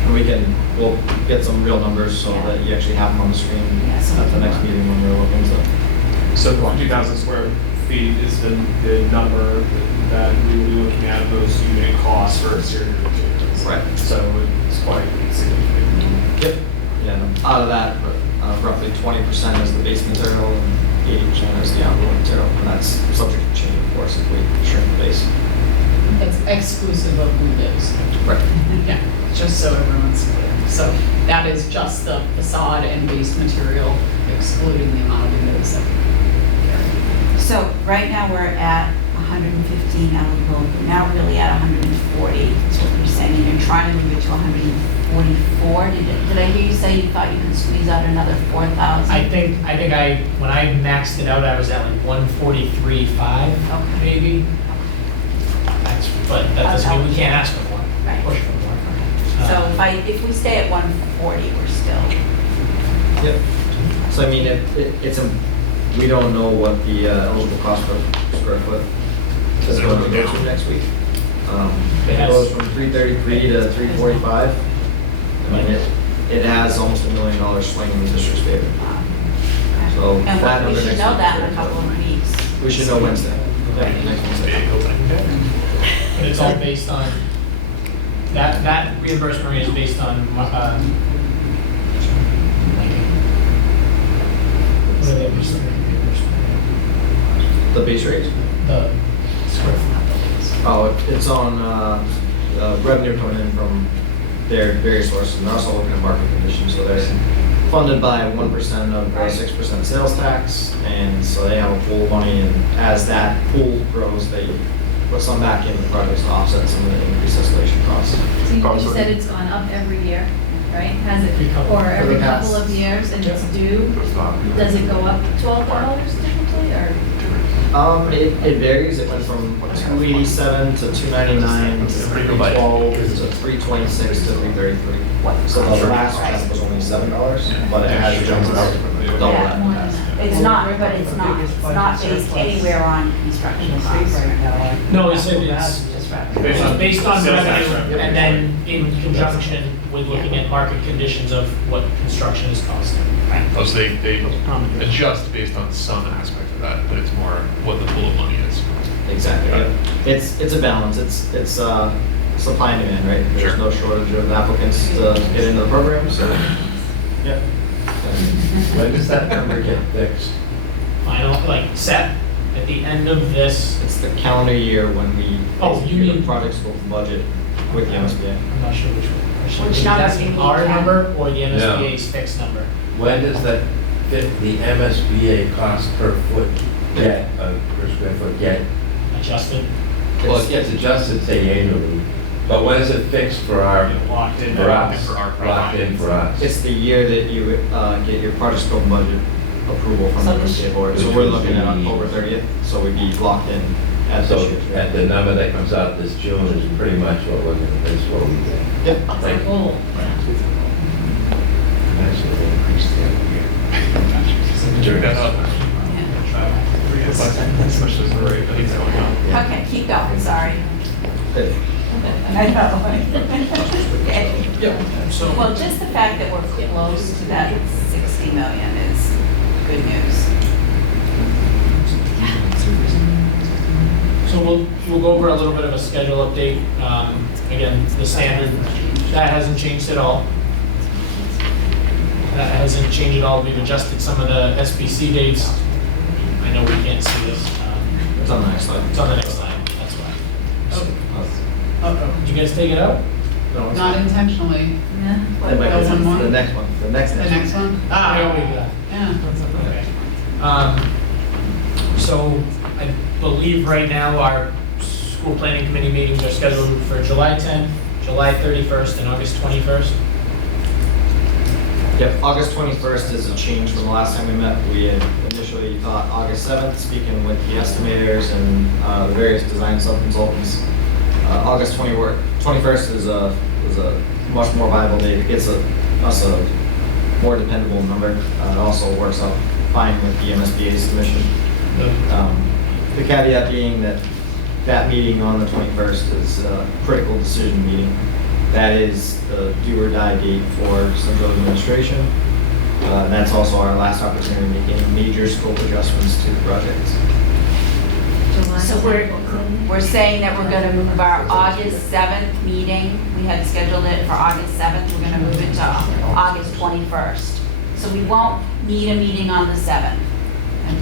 And we'll get some real numbers so that you actually have them on the screen at the next meeting when we're looking to. So 2,000 square feet is the number that we will be looking at those unit costs for exterior materials. Right. So it's quite significant. Yep. Yeah, and out of that, roughly 20% is the base material and 80% is the envelope material, and that's subject to change, of course, if we shrink the base. That's exclusive of windows. Right. Yeah, just so everyone's clear. So that is just the facade and base material, excluding the amount of windows that we carry. So right now we're at 115 eligible, we're now really at 140, is what you're saying, and you're trying to move it to 144. Did I hear you say you thought you could squeeze out another 4,000? I think when I maxed it out, I was at like 143.5, maybe. But that doesn't mean we can't ask for more, Right. push for more. So if we stay at 140, we're still, Yep. So I mean, we don't know what the eligible cost per square foot is going to go to next week. It goes from 333 to 345. I mean, it has almost $1 million swing in the district's favor. So And that we number should next know week that is in a couple of weeks. We should know Wednesday. Yeah, next Wednesday. And it's all based on, that reimbursement rate is based on, what are they based on? The base rate? The square foot. Oh, it's on revenue coming in from their various sources, and they're also looking at market conditions, so they're funded by 1% of 6% sales tax, and so they have a pool of money, and as that pool grows, they put some back into the projects to offset some of the increased escalation costs. So you said it's gone up every year, right? Has it, or every For the past- couple of years, and it's due? Does it go up $12 typically, or? It varies. It went from 287 to 299 to 312 to 326 to 333. So the last one was only $7, but it has jumped up double Yeah, that. More than that. It's not, but it's not based anywhere on construction costs. No, he said it's based on Sales tax revenue, revenue. and then in conjunction with looking at market conditions of what construction is costing. Oh, so they adjust based on some aspect of that, but it's more what the pool of money is. Exactly. It's a balance. It's supply and demand, right? There's Sure. no shortage of applicants to get into the program, so yeah. When does that number get fixed? Final, like, set at the end of this, It's the calendar year when we Oh, you execute mean- the project scope and budget with the MSBA. I'm not sure which one. Which Is number that do you mean, our Ken? number or the MSBA's fixed number? When does that fit, the MSBA cost per foot get, per square foot get? Adjusted, Well, it gets adjusted, say annually, but when is it fixed for our, Locked in. for us? For our Locked in for us? It's the year that you get your project scope and budget approval from the So this- MSBA board. So we're looking at October 30th, so we'd be locked in at So this year's rate. at the number that comes out this June is pretty much what we're gonna, is what we get. Yep. It's our goal. Actually, increase the other year. Doing that up. Especially the rate that he's going up. Okay, keep going, sorry. Hey, I know. Yep. so. Well, just the fact that we're close to that 60 million is good news. So we'll go over a little bit of a schedule update. Again, the standard, that hasn't changed at all. That hasn't changed at all. We've adjusted some of the SBC dates. I know we can't see this. It's on the next slide. It's on the next slide, that's why. Did you guys take it out? No, it's Not intentionally. Yeah. That might be One more? the next one, the next The next one? Ah, yeah, we got. Yeah. Okay. So I believe right now our school planning committee meetings are scheduled for July 10th, July 31st, and August 21st. Yep, August 21st is a change from the last time we met. We had initially thought August 7th, speaking with the estimators and the various design sub-consultants. August 21st is a much more viable date. It gets us a more dependable number. It also works out fine with the MSBA submission. The caveat being that that meeting on the 21st is a critical decision meeting. That is the do or die date for central administration. That's also our last opportunity to make any major scope adjustments to the project. So we're saying that we're gonna move our August 7th meeting, we had scheduled it for August 7th, we're gonna move it to August 21st. So we won't need a meeting on the 7th.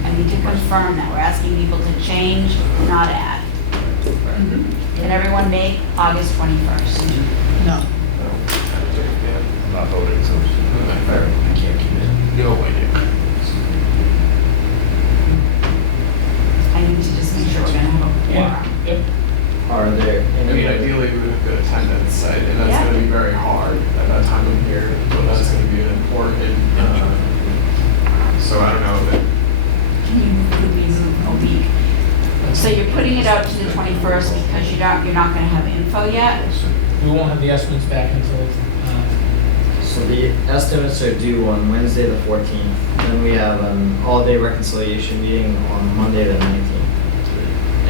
I need to confirm that, we're asking people to change, not add. Can everyone make August 21st? No. I'm not voting, so. I can't commit. No idea. I need to just make sure we're gonna have a quorum. Yep. Are there I any? mean, ideally, we would have good attendance, and that's Yeah. gonna be very hard at that time of year, but that's gonna be an important, so I don't know that. Can you move a week? So you're putting it out to the 21st because you're not gonna have info yet? We won't have the estimates back until, So the estimates are due on Wednesday, the 14th. Then we have an all-day reconciliation meeting on Monday, the 19th.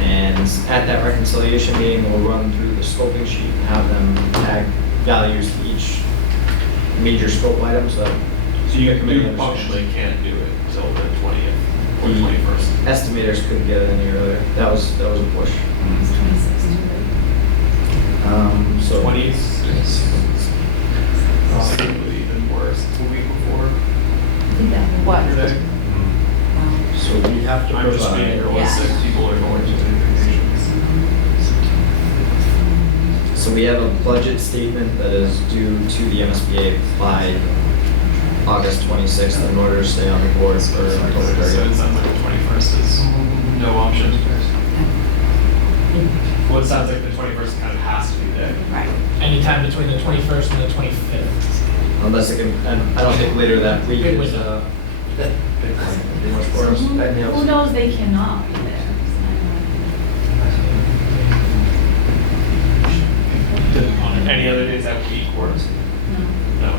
And at that reconciliation meeting, we'll run through the scoping sheet and have them tag values to each major scope item, so. So you the committee you understands. functionally can't do it until the 20th or The 21st. Estimators couldn't get it any earlier. That was a push. It's 26 too late. So 20th is significantly even worse. It's a week before I think that would. What? your day. So we have to I'm just being provide. realistic. People are going to take vacations. So we have a budget statement that is due to the MSBA by August 26th in order to stay on the board for October So it 30th. sounds like the 21st is no option. Well, it sounds like the 21st kind of has to be there. Right. Anytime between the 21st and the 25th. Unless it can, and I don't think later that week Big is, window. big much for us. Who knows, they cannot be there. Any other days that week or? No. No.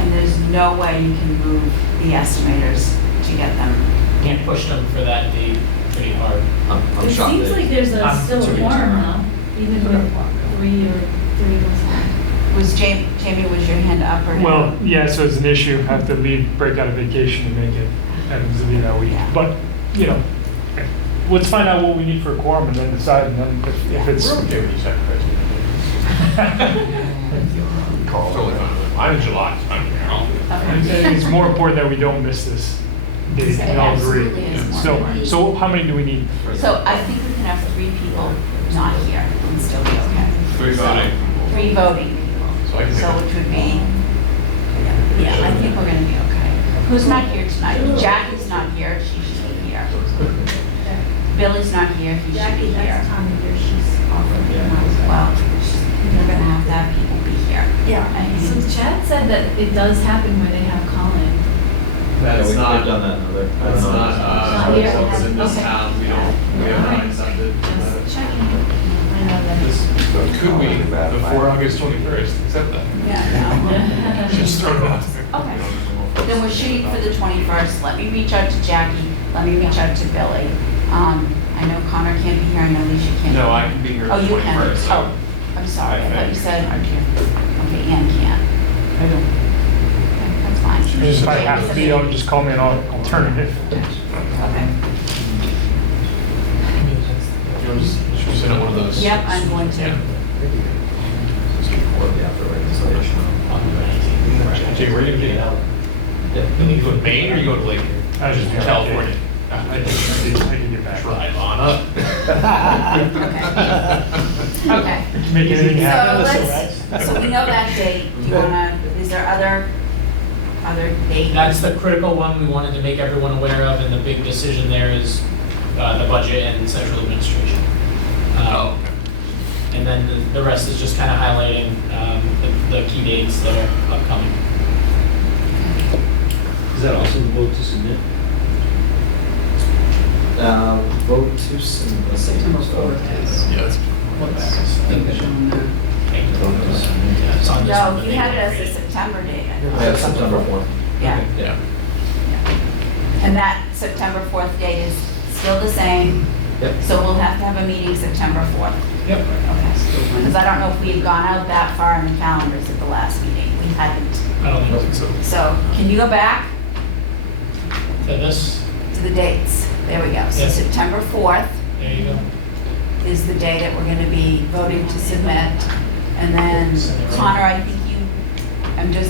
And there's no way you can move the estimators to get them. Can't push them for that date pretty hard. I'm It shocked seems that- like there's a still to a be quorum determined. though, even with 3 or 3 of us. Was Jamie, was your hand up or no? Well, yeah, so it's an issue, have to leave, break out a vacation to make it, happens to be that week. Yeah. But, you know, let's find out what we need for a quorum and then decide, and then if it's. We're okay with you sacrificing. Totally fine. I'm in July. It's more important that we don't miss this date, It we all agree. absolutely is more So, important. so how many do we need? So I think we can have 3 people not here and still be okay. 3 voting. 3 voting people. So I can So which would be, yeah, I think we're gonna be okay. Who's not here tonight? Jackie's not here, she should be here. Billy's not here, he should be here. time of year she's offering. Well, we're gonna have to have people be here. Yeah. So Chad said that it does happen where they have call-in. Yeah, That's we've not, done that in other. that's not, Not here. folks in this Okay. town, we have not accepted. Just checking. I know that. Could we, before August 21st, accept that? Yeah. Just throw it out there. Okay. Then we're shooting for the 21st. Let me reach out to Jackie. Let me reach out to Billy. I know Connor can't be here. I know Alicia can't. No, be I here. can be here Oh, the you can? 21st. Oh, I'm sorry. I thought you think. said, okay, Ann can't. I don't. Okay, that's fine. If I have to be, I'll just call me an alternative. Okay. You want to just, should we send out one of those? Yep, I'm going to. Yeah. Jay, where are you gonna be? You go to Maine or you go to Lake? I just California. I can get back. Drive on up. Okay. Make anything So happen. let's, so we know that date. Do you wanna, is there other dates? That's the critical one we wanted to make everyone aware of, and the big decision there is the budget and central administration. Oh, And then the rest is just kind of highlighting the key dates that are upcoming. Is that also the vote to submit? Vote to September 4th. yeah, that's. No, you had it as a September date. I thought. Yeah, September 4th. Yeah. Yeah. And that September 4th date is still the same, Yep. so we'll have to have a meeting September 4th. Yep. Okay. Because I don't know if we had gone out that far in the calendars at the last meeting. We hadn't. I don't I think think so. So can you go back so. This, to the dates? There we go. So Yes. September 4th there you go. is the day that we're going to be voting to submit. And then Connor, I think you,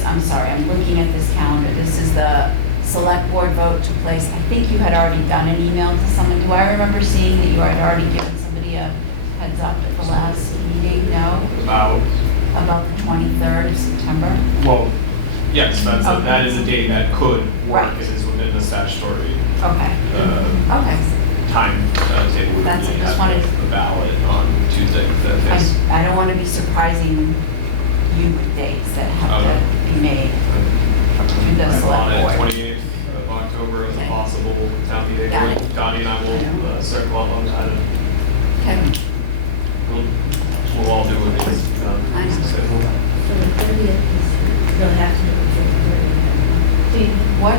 I'm sorry, I'm looking at this calendar. This is the select board vote to place. I think you had already done an email to someone. Do I remember seeing that you had already given somebody a heads up at the last meeting? No? About, About the 23rd of September? well, yes, that is a date that could work. Right. It is within the statutory Okay. uh, Okay. time table. We That's- I just have wanted- the ballot on Tuesday, the 5th. I don't want to be surprising you with dates that have Okay. to be made through the I'm on select it, board. 28th of October as a Okay. possible town meeting. Got it. Donnie and I will circle up on time. Okay. We'll all do what needs to be done. I know. So the 30th is, they'll have to do it for the 30th. What?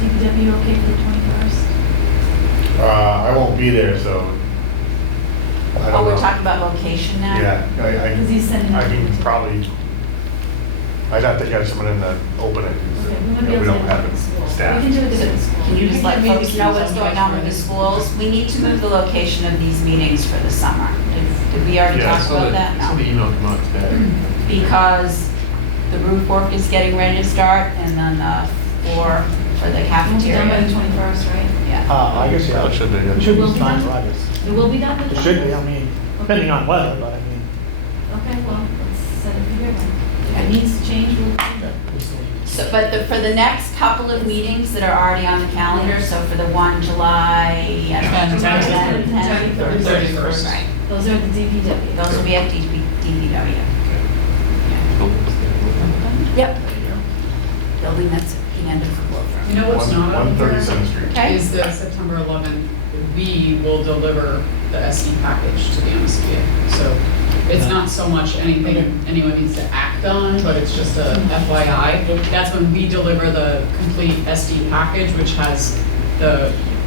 DPW okay for the 21st? I won't be there, so I don't know. Oh, we're talking about location now? Yeah, Because he's sending. I can probably, I'd have to get someone in to open it. Okay, we might You be know, we able don't to have at the school. staff. We can do it at the school. Can you just let We can folks meet know with what's you going on with the schools? We need to move the location of these meetings for the summer. Did we already Yeah, talk about that? So the No. email come out today. Because the roof work is getting ready to start and then the floor for the We'll be done by the cafeteria. 21st, right? Yeah. I guess, yeah. That should be, It yeah. should Will be be fine done? for August. It will be done by the It should be, 21st? I mean, depending on weather, but I mean. Okay, well, let's set it for here then. If it needs to change, we'll. So, but for the next couple of meetings that are already on the calendar, so for the one July, I don't know, 10th, 31st. Right, Those are at the DPW. those will be at DPW. Yep. Building that's at the end of the floor. You know what's not on 130 here? Center Street. Okay. Is the September 11th, we will deliver the SD package to the MSBA. So it's not so much anything anyone needs to act on, but it's just a FYI. That's when we deliver the complete SD package, which has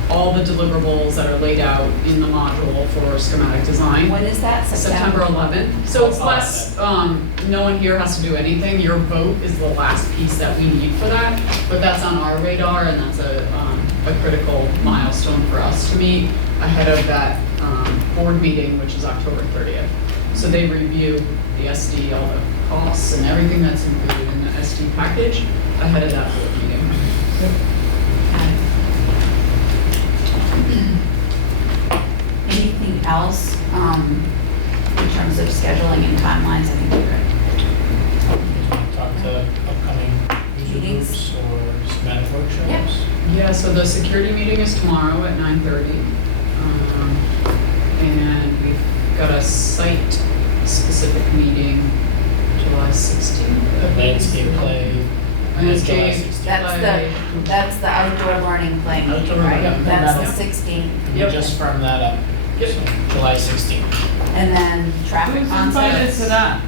all the deliverables that are laid out in the module for schematic design. When is that? September 11th. So it's less, no one here has to do anything. Your vote is the last piece that we need for that. But that's on our radar and that's a critical milestone for us to meet ahead of that board meeting, which is October 30th. So they review the SD, all the costs and everything that's included in the SD package ahead of that board meeting. Anything else in terms of scheduling and timelines? I think we're good. Talk to upcoming user Meetings. groups or schematic workshops. Yep. Yeah, so the security meeting is tomorrow at 9:30. And we've got a site-specific meeting July 16th. Landscape play. Landscape play. That's the outdoor learning play meeting, Outdoor, right? yeah. That's the 16th. We Yep. just firmed that up. Yep. So July 16th. And then traffic Who's invited concepts. to that?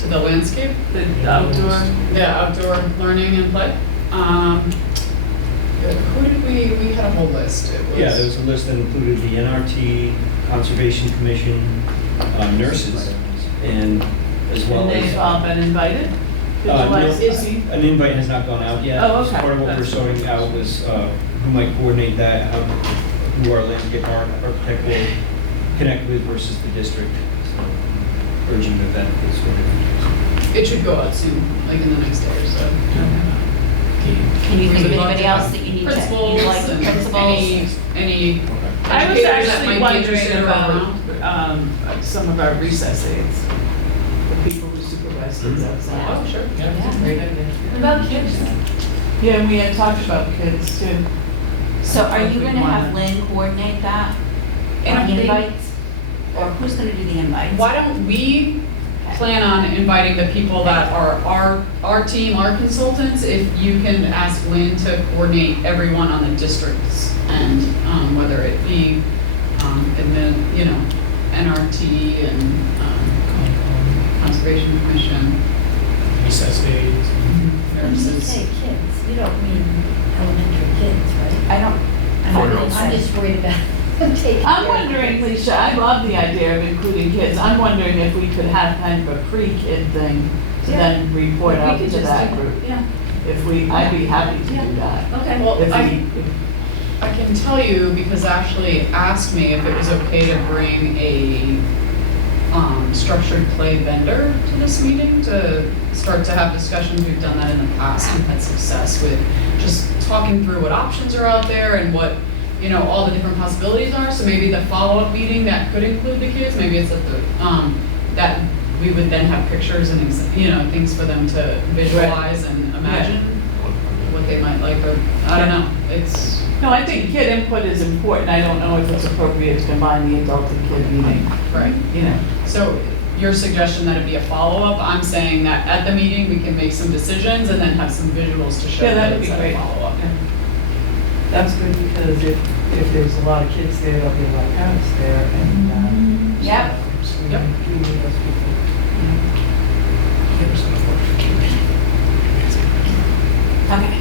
To the landscape, The outdoor? yeah, outdoor learning and play. Who did we had a whole list. It was. Yeah, there was a list that included the NRT, Conservation Commission, nurses, and as well And they've as. all been invited? To No, July 16th? an invite has not gone out yet. Oh, So okay. part of what we're That's- sorting out was who might coordinate that, who our landscape architect will connect with versus the district. So urging that is going to. It should go out soon, like in the next day or so. Can you think of We'd love anybody to else have that you need to, Principals you'd like and principals? any I was educators that actually might be wondering interested or about around. some of our recess aides, the people who supervise kids outside. Oh, sure, yeah. Great idea. What about kids? Yeah, and we had talked about kids too. So are you gonna have Lynn coordinate that? And On I think- invites? Or who's gonna do the invites? Why don't we plan on inviting the people that are our team, our consultants, if you can ask Lynn to coordinate everyone on the district's end, whether it be, NRT and, Conservation Commission, Recess days. When you nurses. say kids, you don't mean elementary kids, right? I don't. I'm just worried about taking care I'm of wondering, kids. Leisha, I love the idea of including kids. I'm wondering if we could have kind of a pre-kid thing to Yeah. then report We out could to just that do- group. Yeah, I'd be happy to Yeah. do that. okay. Well, If I we- I can tell you because Ashley asked me if it was okay to bring a structured play vendor to this meeting to start to have discussions. We've done that in the past and had success with just talking through what options are out there and what, all the different possibilities are. So maybe the follow-up meeting that could include the kids, maybe it's at the, that we would then have pictures and, things for them to visualize and imagine what they might like, or, I don't know, it's. No, I think kid input is important. I don't know if it's appropriate to combine the adult and kid meeting, Right. So your suggestion that it be a follow-up, I'm saying that at the meeting, we can make some decisions and then have some visuals to show Yeah, that that'd it's be a great. follow-up. That's good because if there's a lot of kids there, there'll be a lot of parents there and. Yep. So we Yep. do need those people. Okay.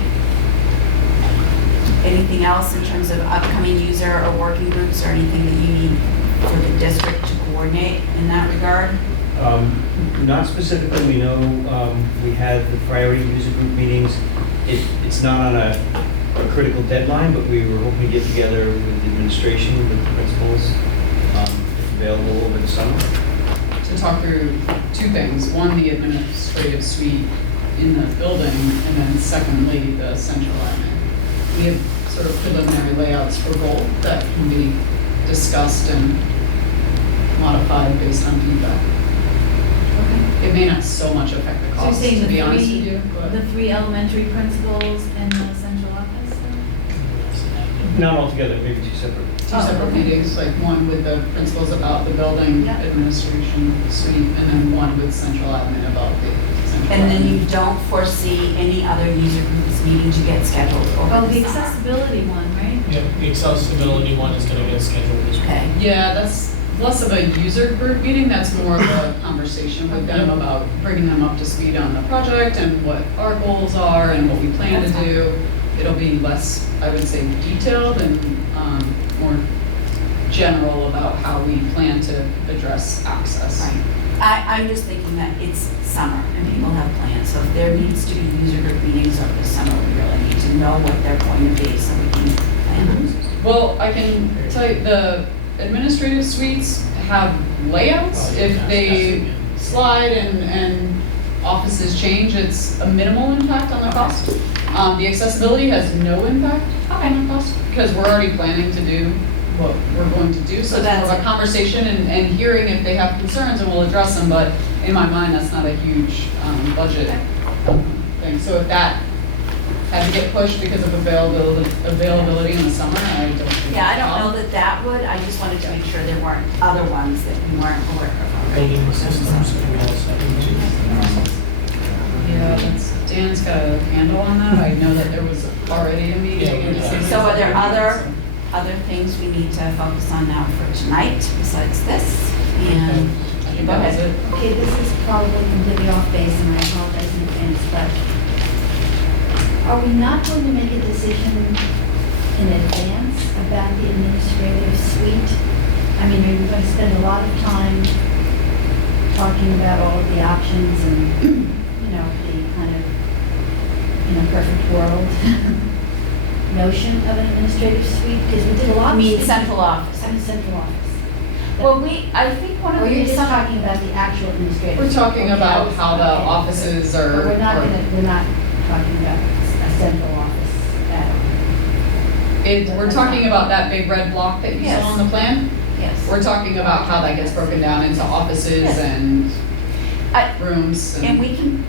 Anything else in terms of upcoming user or working groups or anything that you need for the district to coordinate in that regard? Not specifically, we know we had the priority user group meetings. It's not on a critical deadline, but we were hoping to get together with the administration, with the principals, if available over the summer. To talk through two things. One, the administrative suite in the building, and then secondly, the central admin. We have sort of preliminary layouts for both that can be discussed and modified based on feedback. It may not so much affect the So you're cost, saying to be the honest with you, the but. 3 elementary principals and the central office? Not altogether, maybe two separate. Two separate meetings, like one with the principals about the building Yeah. administration suite, and then one with central admin about the central And then admin. you don't foresee any other user groups needing to get scheduled Oh, over the the summer? accessibility one, right? Yeah, the accessibility one is gonna get scheduled this week. Okay. Yeah, that's less of a user group meeting, that's more of a conversation with them about bringing them up to speed on the project and what our goals are and what we plan to do. It'll be less, I would say, detailed and more general about how we plan to address access. Right. I'm just thinking that it's summer and people have plans, so if there needs to be user group meetings over the summer, we really need to know what they're going to be so we can plan them. Well, I can tell you, the administrative suites have layouts. If they slide and offices change, it's a minimal impact on the cost. The accessibility has no impact on the cost because we're already planning to do what we're going to do. So So that's more of that's- a conversation and hearing if they have concerns and we'll address them. But in my mind, that's not a huge budget thing. So if that had to get pushed because of availability in the summer, I don't think. Yeah, I it's a don't know problem. that would, I just wanted to make sure there weren't other ones that we weren't aware of. Building systems, we also. Yeah, Dan's got a handle on that. I know that there was already a meeting. in December. So are there other things we need to focus on now for tonight besides this? And I think go that was ahead. it. Okay, this is probably completely off base, and I apologize in advance, but are we not going to make a decision in advance about the administrative suite? I mean, are we going to spend a lot of time talking about all of the options and, you know, the kind of, in a perfect world, notion of an administrative suite? Because we did a lot I of. mean, central office. I mean, central office. Well, I think one of Or the you're just assumptions. talking about the actual administrative? We're talking Okay, about okay, how the okay. offices But are. we're not talking about a central office at all. We're talking about that big red block that you Yes. saw on the plan. Yes. We're talking about how that gets broken down into offices Yes. and I- rooms And we can,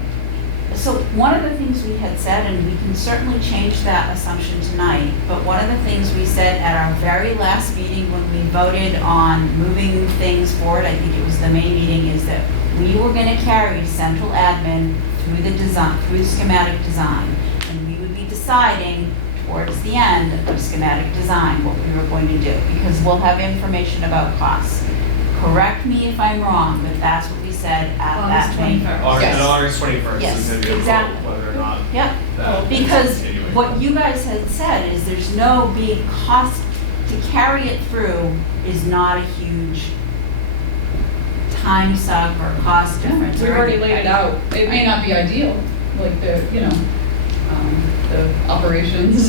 so one of the things we had said, and we can certainly change that assumption tonight, but one of the things we said at our very last meeting when we voted on moving things forward, I think it was the May meeting, is that we were gonna carry central admin through the design, through schematic design. And we would be deciding towards the end of schematic design what we were going to do, because we'll have information about costs. Correct me if I'm wrong, but that's what we said at that August meeting. 21st. Yes. And August 21st Yes, is going to be a exactly. vote whether or not Yep, that is because continuing. what you guys had said is there's no big cost, to carry it through is not a huge time suck or cost difference. We've or already anything, laid it right? out. It may not be ideal, like the operations,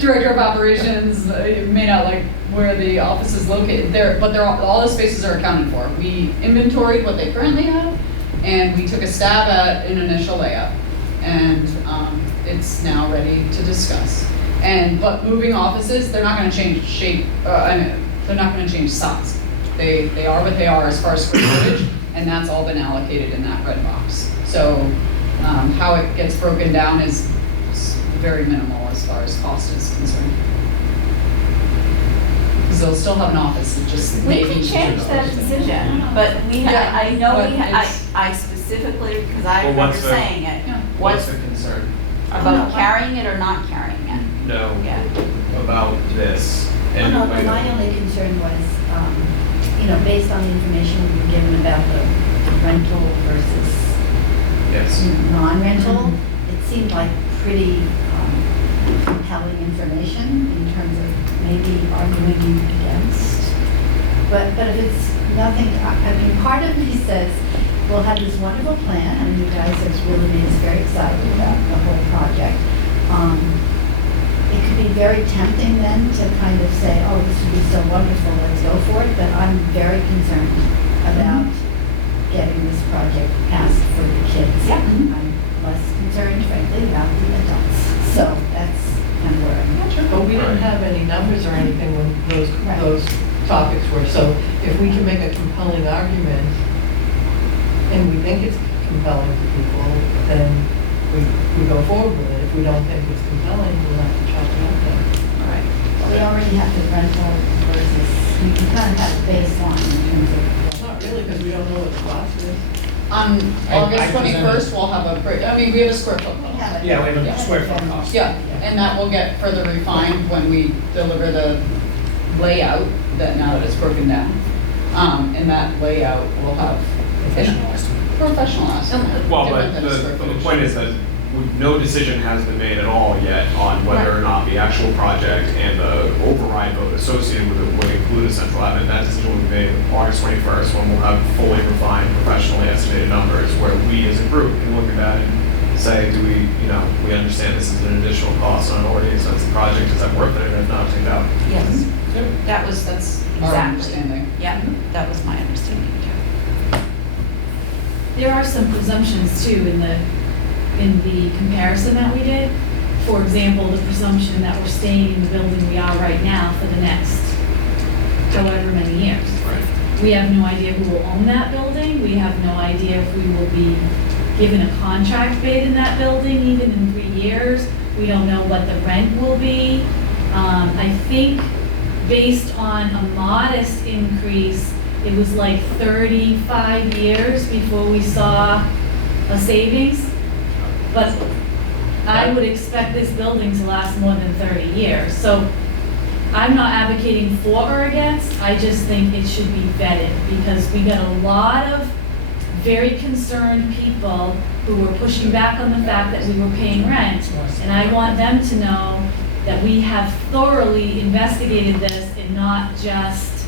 director of operations, it may not like where the office is located there, but all the spaces are accounted for. We inventoried what they currently have, and we took a stab at an initial layout. And it's now ready to discuss. But moving offices, they're not gonna change shape, they're not gonna change size. They are what they are as far as square footage, and that's all been allocated in that red box. So how it gets broken down is very minimal as far as cost is concerned. Because they'll still have an office, it just We maybe. can change that decision, but Yeah, I know but we, it's- I specifically, because I Well, remember what's the- saying it, Yeah. What's the concern? about carrying it or not carrying it. No, Yeah. about this. And No, I but my know- only concern was, you know, based on the information we were given about the rental versus Yes. non-rental, it seemed like pretty compelling information in terms of maybe arguing against But if it's nothing, I mean, part of me says, we'll have this wonderful plan, and you guys have really made us very excited about the whole project. It could be very tempting then to kind of say, oh, this would be so wonderful, let's go for it, but I'm very concerned about getting this project passed for the kids. Yeah. I'm less concerned, frankly, about the adults. So that's kind of where I'm at. But we didn't have any numbers or anything when Right. those topics were. So if we can make a compelling argument, and we think it's compelling to people, then we go forward with it. If we don't think it's compelling, we'll have to chalk it up then. Right. Well, we already have the rental versus, we can kind of have a baseline in terms of. Not really, because we don't know what the cost is. On I August presented- 21st, we'll have we have a square foot We cost. have it. Yeah, we have a Yeah. square foot cost. Yeah, and that will get further refined when we deliver the layout, that now that it's broken down. And that layout will have Professional estimate. professional estimate. Well, different but than a square the footage. point is that no decision has been made at all yet on whether or not the actual project and the override vote associated with it would include a central admin. That decision will be made August 21st, when we'll have fully refined, professionally estimated numbers, where we as a group can look at that and say, do we, we understand this is an additional cost on an already expensive project, is that worth it, and if not, take it out. Yes. That's Our exactly. understanding. Yeah, that was my understanding too. There are some presumptions too in the comparison that we did. For example, the presumption that we're staying in the building we are right now for the next however many years. Right. We have no idea who will own that building. We have no idea if we will be given a contract bid in that building even in 3 years. We don't know what the rent will be. I think based on a modest increase, it was like 35 years before we saw a savings. But I would expect this building to last more than 30 years. So I'm not advocating for or against, I just think it should be vetted because we got a lot of very concerned people who were pushing back on the fact that we were paying rent. And I want them to know that we have thoroughly investigated this and not just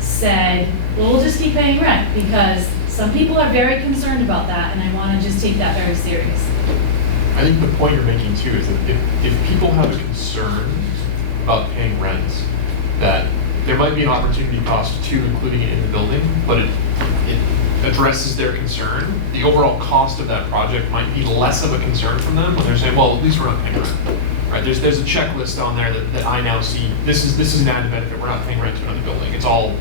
said, well, we'll just keep paying rent, because some people are very concerned about that, and I want to just take that very serious. I think the point you're making too is that if people have a concern about paying rent, that there might be an opportunity cost too, including it in the building, but it addresses their concern. The overall cost of that project might be less of a concern from them when they're saying, well, at least we're not paying rent. Right? There's a checklist on there that I now see. This is an added benefit. We're not paying rent to another building. It's all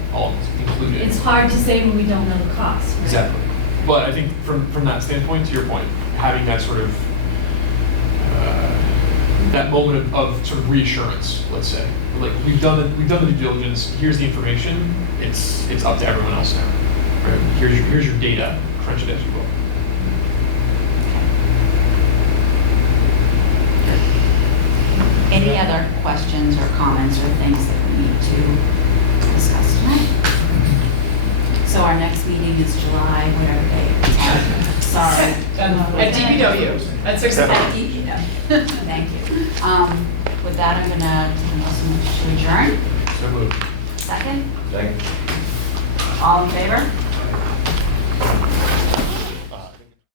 included. It's hard to say when we don't know the cost. Right? Exactly. But I think from that standpoint, to your point, having that sort of that moment of sort of reassurance, let's say, like we've done the due diligence. Here's the information. It's up to everyone else now. Right? Here's your data. Crunch it as you will. Any other questions or comments or things that we need to discuss tonight? So our next meeting is July, whatever day. Sorry. At DPW, at 6 o'clock. At DPW. Thank you. With that, I'm gonna take a motion to adjourn. So moved. Second? Second. All in favor?